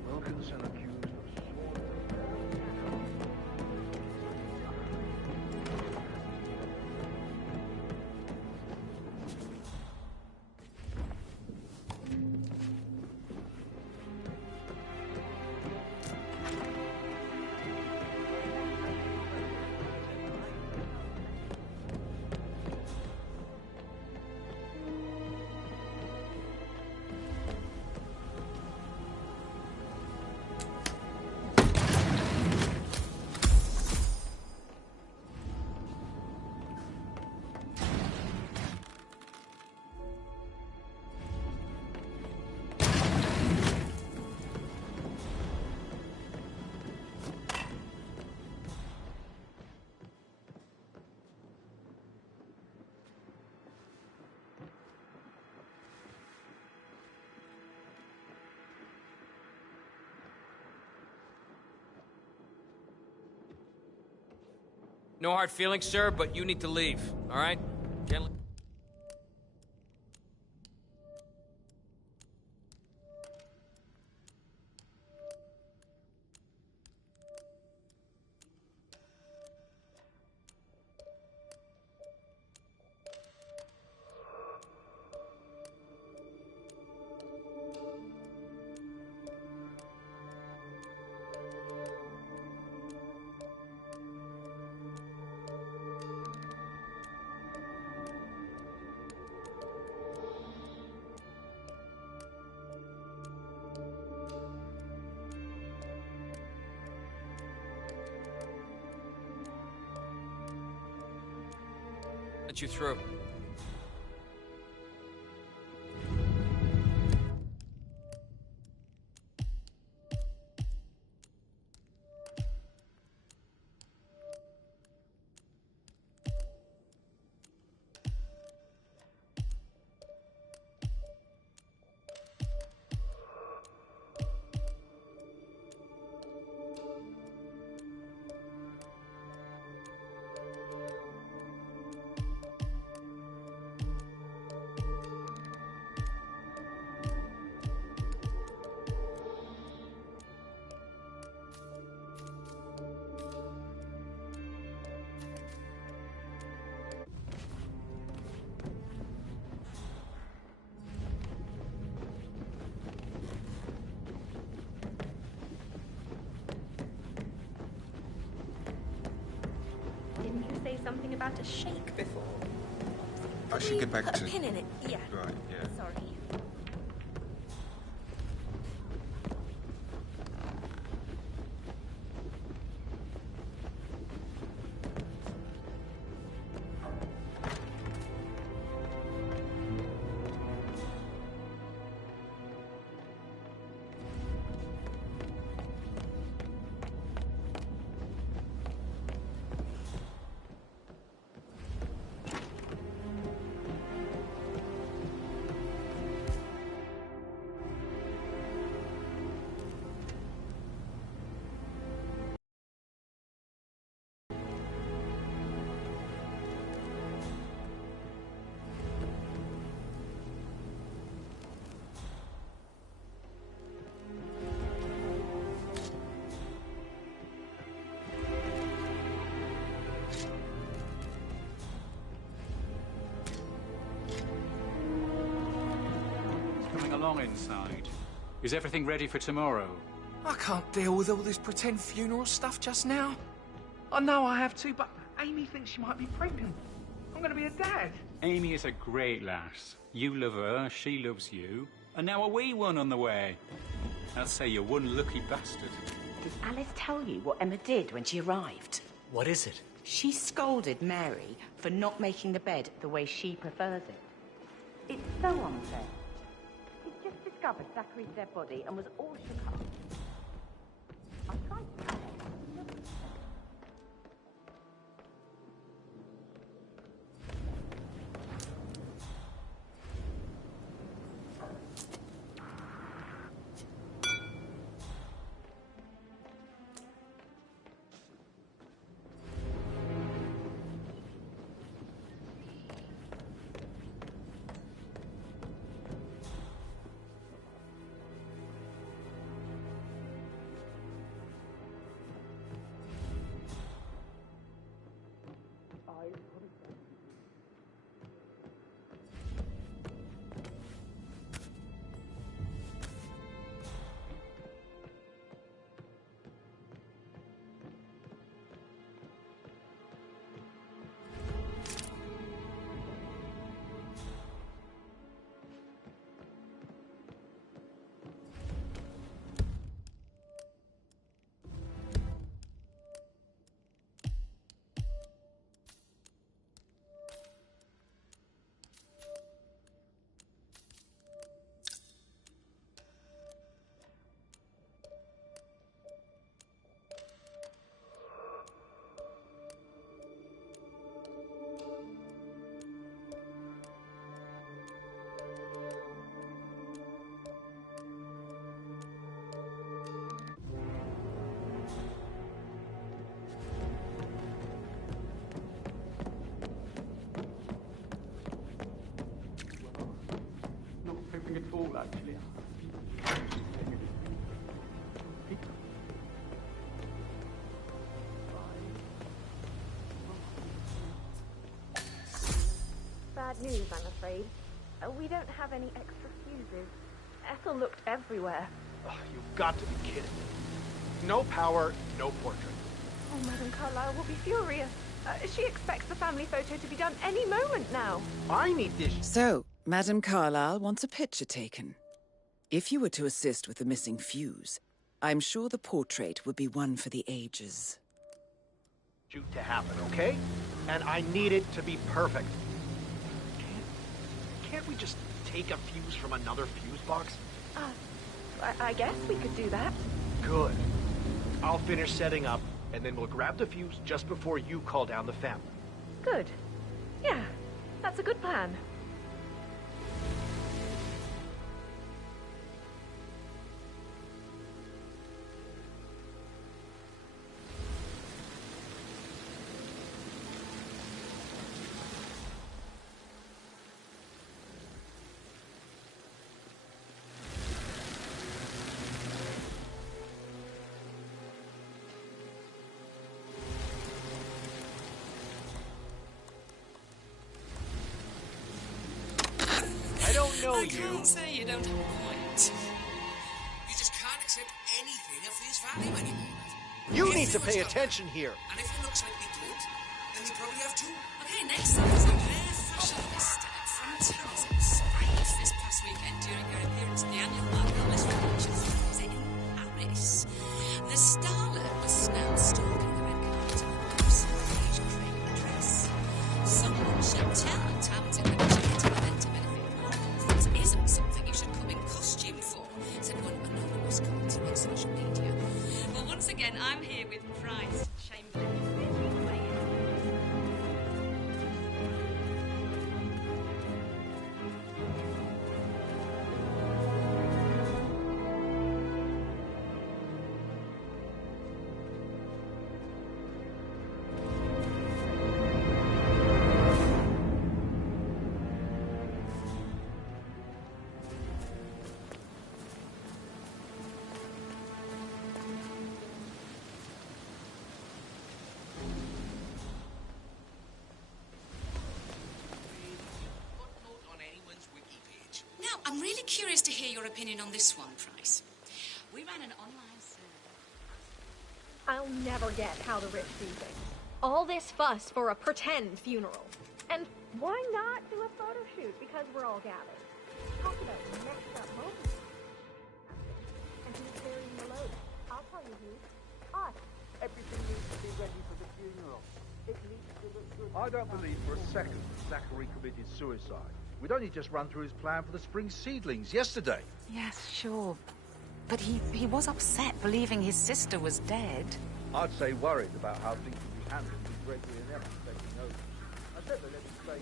Wilkinson accused of No hard feelings, sir, but you need to leave, all right? Can't let you through. Didn't you say something about a shake before? I should get back Put to... a pin in it. Yeah. Right, yeah. Sorry. Coming along inside. Is everything ready for tomorrow? I can't deal with all this pretend funeral stuff just now. I know I have to, but Amy thinks she might be pregnant. I'm going to be a dad. Amy is a great lass. You love her, she loves you. And now a wee one on the way. I'll say you're one lucky bastard. Did Alice tell you what Emma did when she arrived? What is it? She scolded Mary for not making the bed the way she prefers it. It's so unfair. He's just discovered Zachary's dead body and was all shook up. I tried to tell him. fault, actually. Bad news, I'm afraid. We don't have any extra fuses. Ethel looked everywhere. Oh, you've got to be kidding me. No power, no portrait. Oh, Madame Carlyle will be furious. She expects the family photo to be done any moment now. I need this. So, Madame Carlyle wants a picture taken. If you were to assist with the missing fuse, I'm sure the portrait would be one for the ages. Due to happen, okay? And I need it to be perfect. Can't we just take a fuse from another fuse box? I guess we could do that. Good. I'll finish setting up, and then we'll grab the fuse just before you call down the family. Good. Yeah, that's a good plan. I can't say you don't have a point. You just can't accept anything at face value anymore. You need to pay attention here. And if it looks like they don't, then they probably have to. Okay, next up is a rare fashionista from Townsend Springs this past weekend during her appearance at the annual Marvelous Fashion Exhibition in Paris. The starlet was now stalking the red carpet in a loose beige cream dress. Someone should tell Townsend that she had an event to benefit isn't something you should come in costume for, said one anonymous commenter on social media. Well, once again, I'm here with Price Chamberlain. I'm really curious to hear your opinion on this one, Price. We ran an online survey. I'll never get how the rich do things. All this fuss for a pretend funeral. And why not do a photo shoot because we're all gathered? Talk about messed up moments. And who's carrying the load? I'll tell you who. Us. Everything needs to be ready for the funeral. It needs to look good. I don't believe for a second that Zachary committed suicide. We'd only just run through his plan for the spring seedlings yesterday. Yes, sure. But he was upset believing his sister was dead. I'd say worried about how things would be handled with Gregory and Emma taking over. I said they let him stay.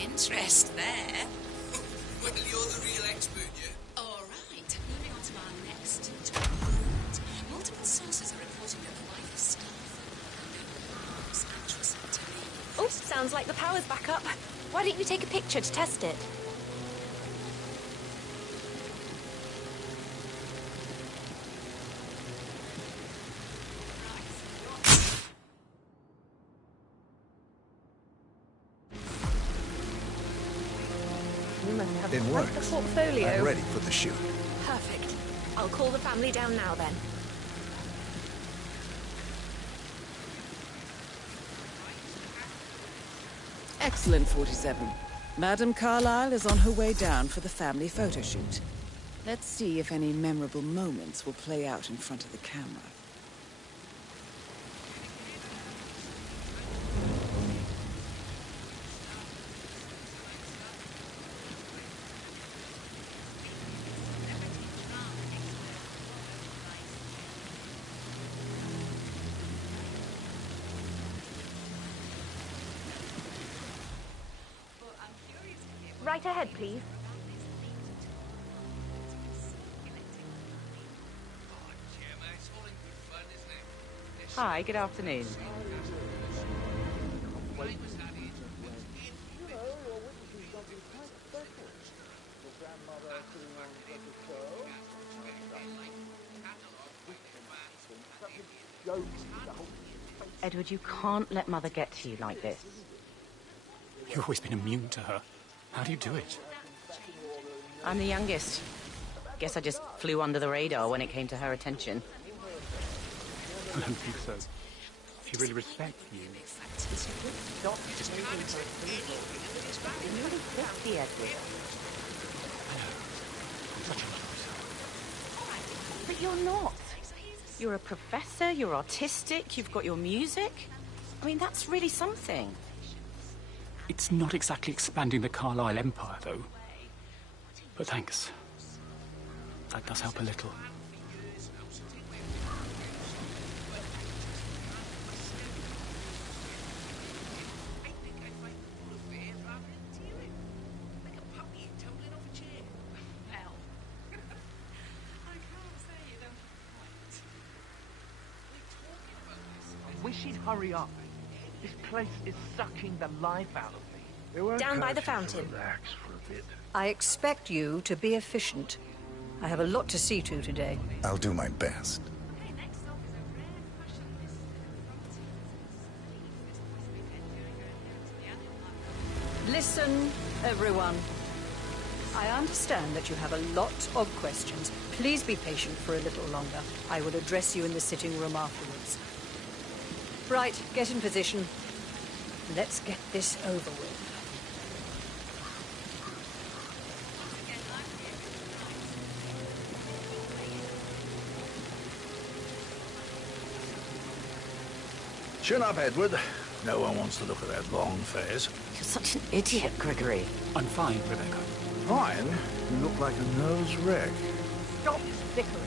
Interest there. Well, you're the real expert, yeah? All right, moving on to our next topic. Multiple sources are reporting that the wife of Starford, actress Terry. Oh, sounds like the power's back up. Why don't you take a picture to test it? It works. The portfolio. I'm ready for the shoot. Perfect. I'll call the family down now then. Excellent, 47. Madame Carlyle is on her way down for the family photo shoot. Let's see if any memorable moments will play out in front of the camera. Right ahead, please. Hi, good afternoon. Edward, you can't let Mother get to you like this. You've always been immune to her. How do you do it? I'm the youngest. Guess I just flew under the radar when it came to her attention. I don't think so. She really respects you. Stop posing for approval. You're nearly 50, Edward. Such a loser. But you're not. You're a professor, you're artistic, you've got your music. I mean, that's really something. It's not exactly expanding the Carlisle Empire, though. But thanks. That does help a little. I wish he'd hurry up. This place is sucking the life out of me. Down by the fountain. Relax for a bit. I expect you to be efficient. I have a lot to see to today. I'll do my best. Listen, everyone. I understand that you have a lot of questions. Please be patient for a little longer. I will address you in the sitting room afterwards. Right, get in position. Let's get this over with. Chin up, Edward. No one wants to look at that long face. You're such an idiot, Gregory. I'm fine, Rebecca. Fine? You look like a nose wreck. Stop bickering.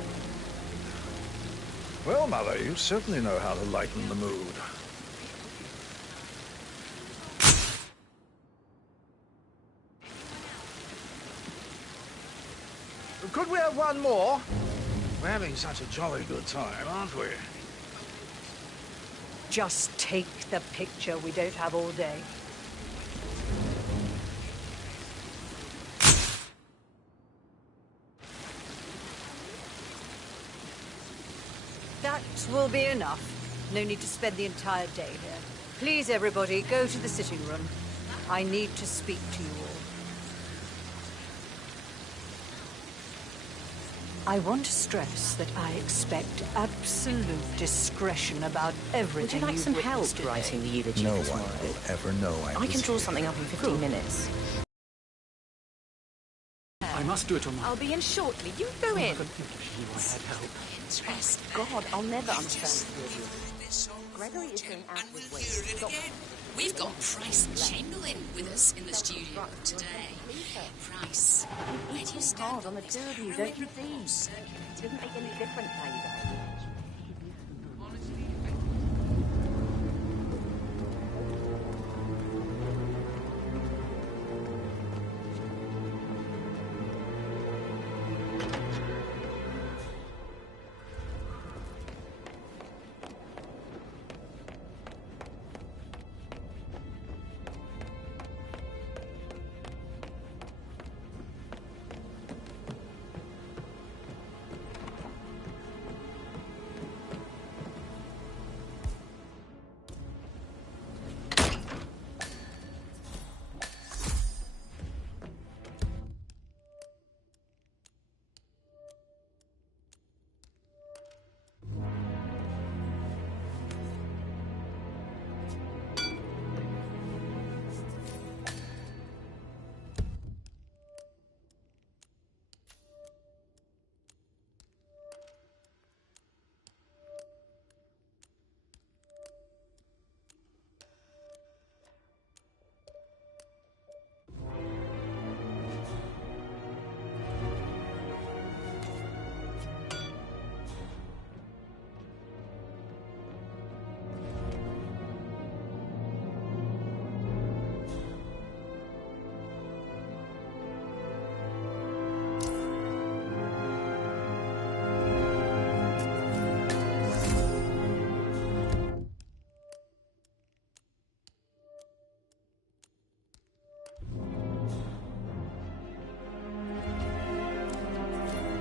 Well, Mother, you certainly know how to lighten the mood. Could we have one more? We're having such a jolly good time, aren't we? Just take the picture. We don't have all day. That will be enough. No need to spend the entire day here. Please, everybody, go to the sitting room. I need to speak to you all. I want to stress that I expect absolute discretion about everything. Would you like some help today. writing the eulogy No for one tomorrow? will ever know I can draw something up in 15 minutes. I must do it on my... I'll be in shortly. You go in. I had help. Interest. God, I'll never understand this. Gregory is going out with Wade. Stop. We've got Price Chamberlain with us in the studio today. Price, where do you stand on the two of you, don't you see? It doesn't make any difference how you behave.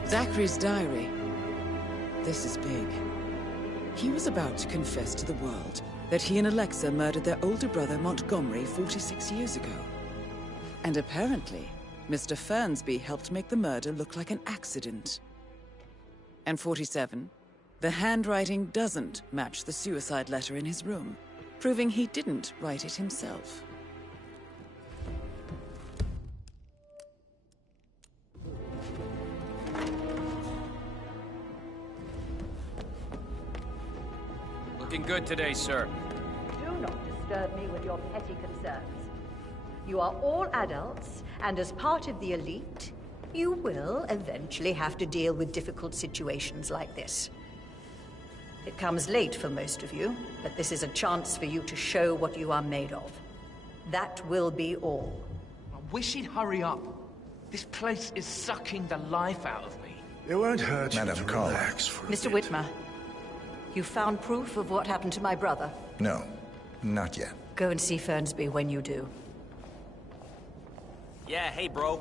Zachary's diary. This is big. He was about to confess to the world that he and Alexa murdered their older brother Montgomery 46 years ago. And apparently, Mr. Fernsby helped make the murder look like an accident. And 47, the handwriting doesn't match the suicide letter in his room, proving he didn't write it himself. Looking good today, sir. Do not disturb me with your petty concerns. You are all adults, and as part of the elite, you will eventually have to deal with difficult situations like this. It comes late for most of you, but this is a chance for you to show what you are made of. That will be all. I wish he'd hurry up. This place is sucking the life out of me. It won't hurt you Madam to Carla. relax for a Mr. bit. Whitmer, you found proof of what happened to my brother? No, not yet. Go and see Fernsby when you do. Yeah, hey, bro.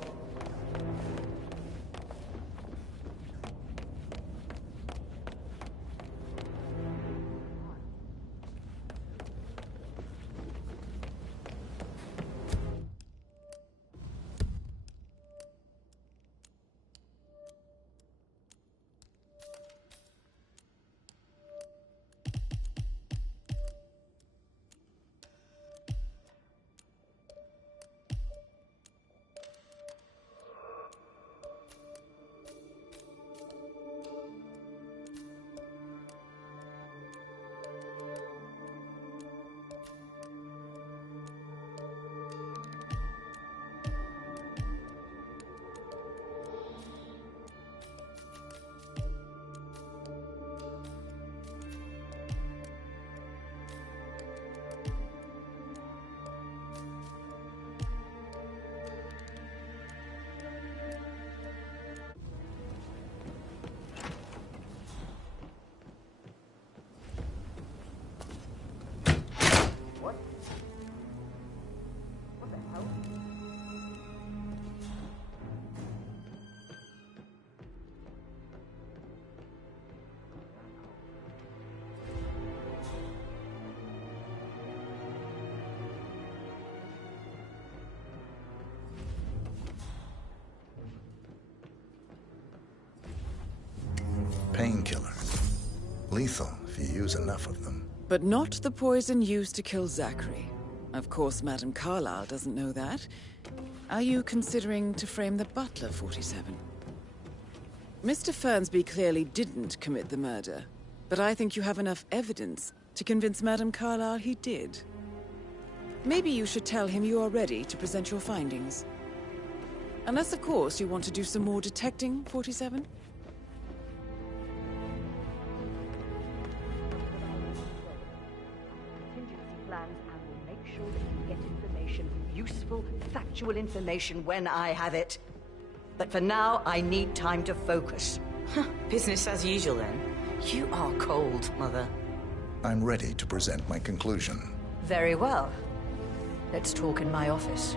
Painkiller. Lethal if you use enough of them. But not the poison used to kill Zachary. Of course, Madame Carlyle doesn't know that. Are you considering to frame the butler, 47? Mr. Fernsby clearly didn't commit the murder, but I think you have enough evidence to convince Madame Carlyle he did. Maybe you should tell him you are ready to present your findings. Unless, of course, you want to do some more detecting, 47? Useful, factual information when I have it. But for now, I need time to focus. Business as usual, then. You are cold, Mother. I'm ready to present my conclusion. Very well. Let's talk in my office.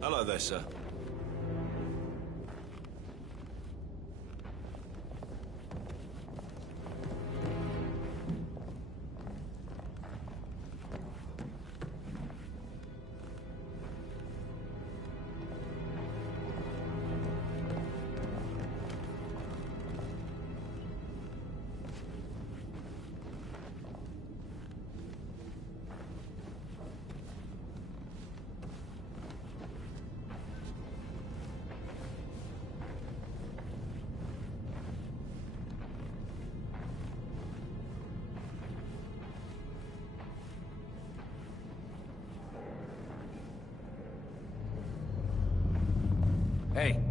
Hello there, sir.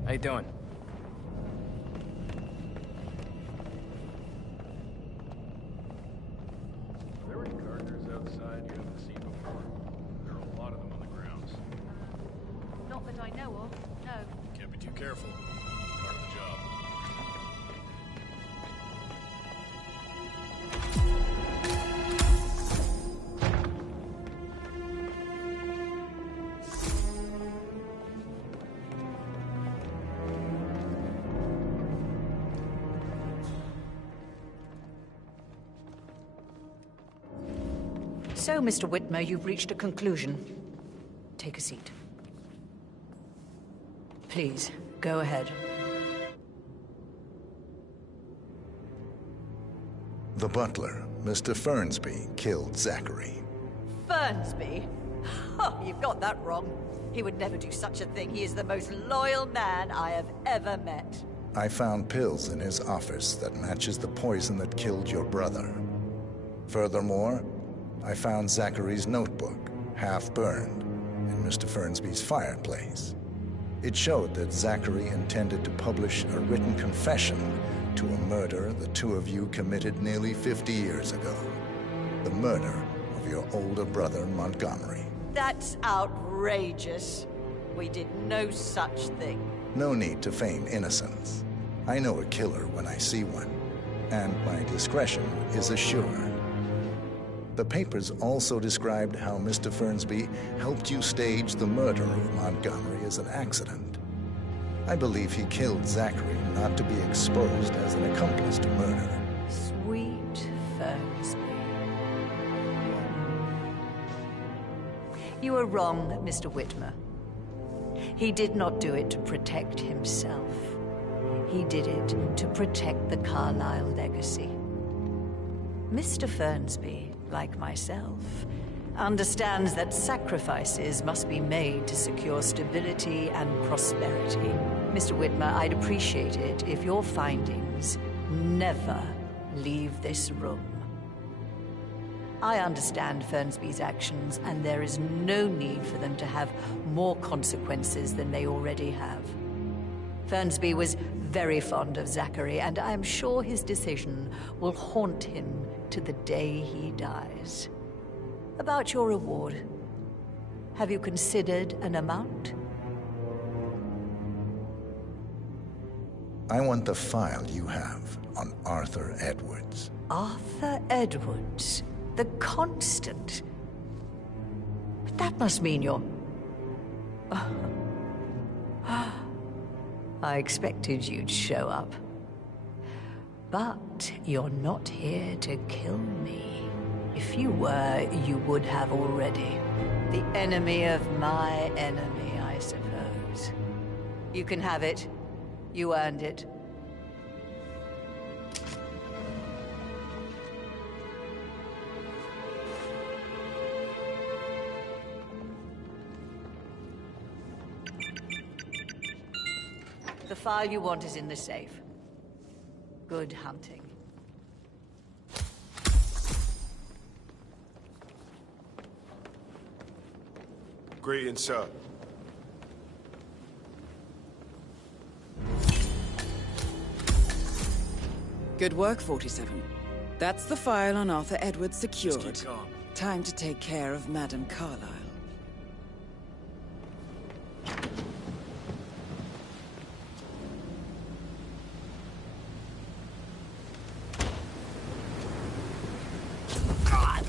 How you doing? Are there any gardeners outside you haven't seen before? There are a lot of them on the grounds. Not that I know of, no. Can't be too careful. Part of the job. So, Mr. Whitmer, you've reached a conclusion. Take a seat. Please, go ahead. The butler, Mr. Fernsby, killed Zachary. Fernsby? Oh, you've got that wrong. He would never do such a thing. He is the most loyal man I have ever met. I found pills in his office that matches the poison that killed your brother. Furthermore, I found Zachary's notebook, half burned, in Mr. Fernsby's fireplace. It showed that Zachary intended to publish a written confession to a murder the two of you committed nearly 50 years ago. The murder of your older brother, Montgomery. That's outrageous. We did no such thing. No need to feign innocence. I know a killer when I see one, and my discretion is assured. The papers also described how Mr. Fernsby helped you stage the murder of Montgomery as an accident. I believe he killed Zachary not to be exposed as an accomplice to murder. Sweet Fernsby. You were wrong, Mr. Whitmer. He did not do it to protect himself. He did it to protect the Carlyle legacy. Mr. Fernsby, like myself, understands that sacrifices must be made to secure stability and prosperity. Mr. Whitmer, I'd appreciate it if your findings never leave this room. I understand Fernsby's actions, and there is no need for them to have more consequences than they already have. Fernsby was very fond of Zachary, and I'm sure his decision will haunt him to the day he dies. About your reward, have you considered an amount? I want the file you have on Arthur Edwards. Arthur Edwards, the Constant. But that must mean you're... I expected you'd show up. But you're not here to kill me. If you were, you would have already. The enemy of my enemy, I suppose. You can have it. You earned it. The file you want is in the safe. Good hunting. Greetings, sir. Good work, 47. That's the file on Arthur Edwards secured. Just keep calm. Time to take care of Madame Carlyle.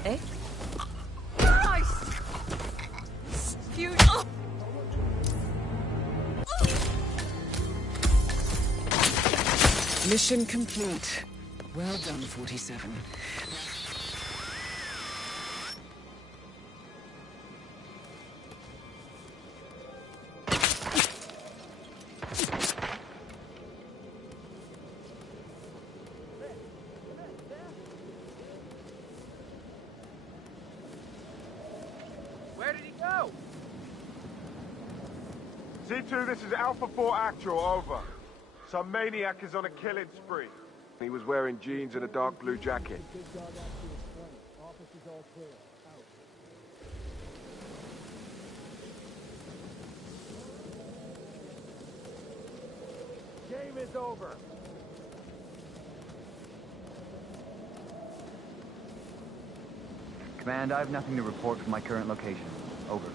Eh? Christ! Mission complete. Well done, 47. Where did he go? C2, this is Alpha 4 Actual, over. Some maniac is on a killing spree. He was wearing jeans and a dark blue jacket. Game is over. Command, I have nothing to report from my current location. Over.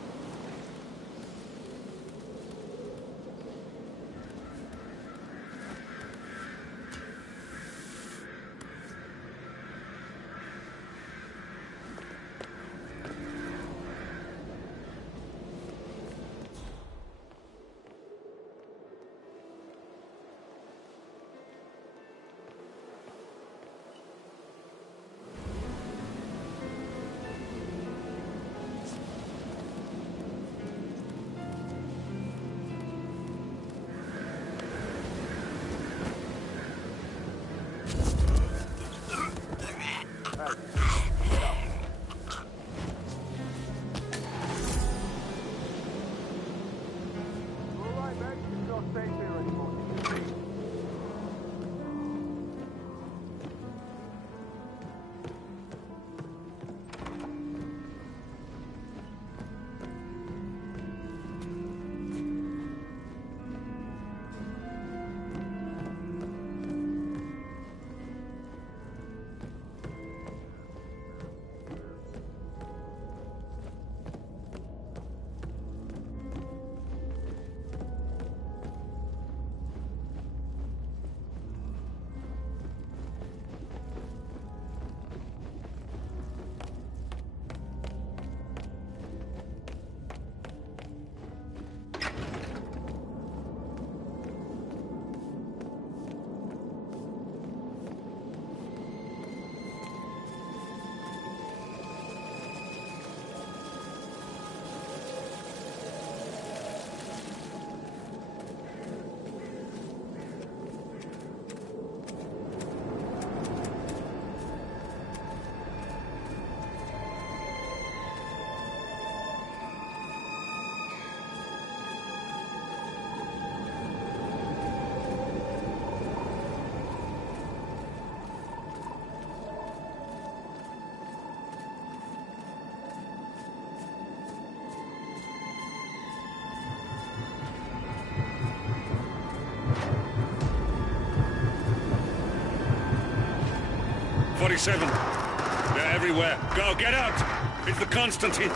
They're everywhere. Go, get out! It's the Constantine.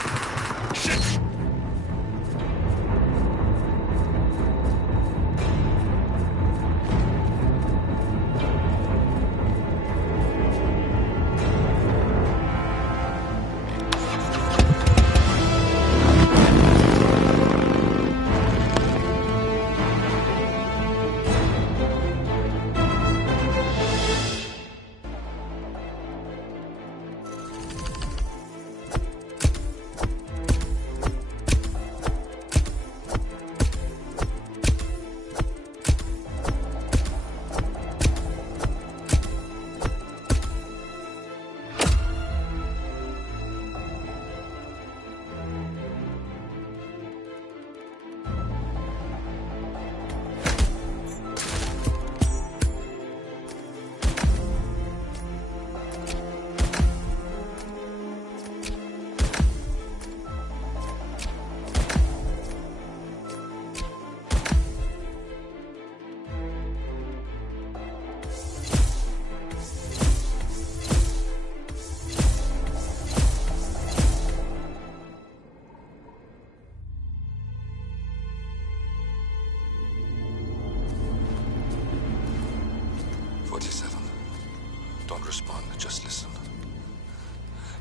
Shit!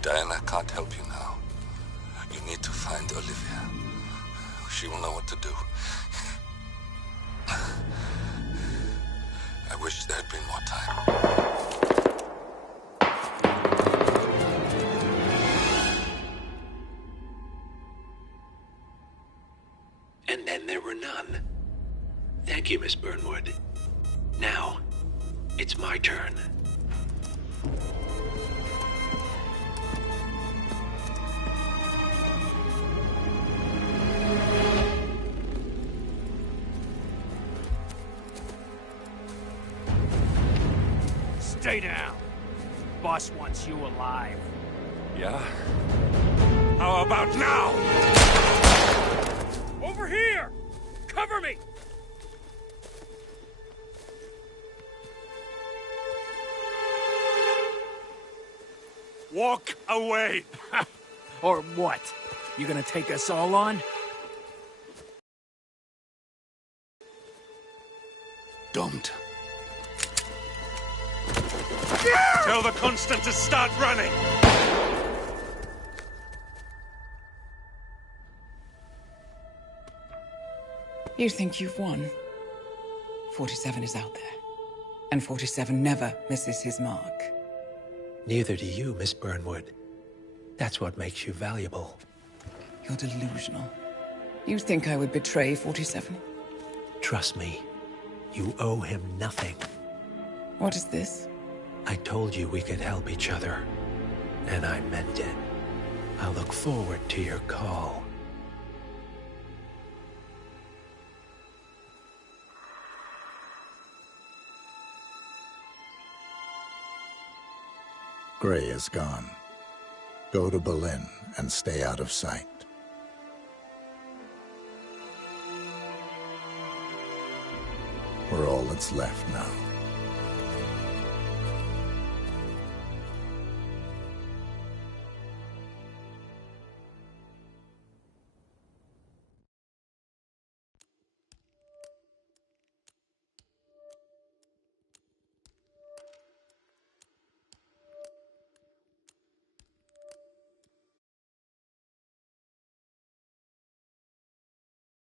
Diana can't help you now. You need to find Olivia. She will know what to do. I wish there had been more time. And then there were none. Thank you, Miss Burnwood. Now, it's my turn. Stay down. Boss wants you alive. Yeah? How about now? Over here! Cover me! Walk away! Or what? You gonna take us all on? Don't. Tell the Constant to start running! You think you've won? 47 is out there. And 47 never misses his mark. Neither do you, Miss Burnwood. That's what makes you valuable. You're delusional. You think I would betray 47? Trust me, you owe him nothing. What is this? I told you we could help each other, and I meant it. I'll look forward to your call. Gray is gone. Go to Berlin and stay out of sight. We're all that's left now.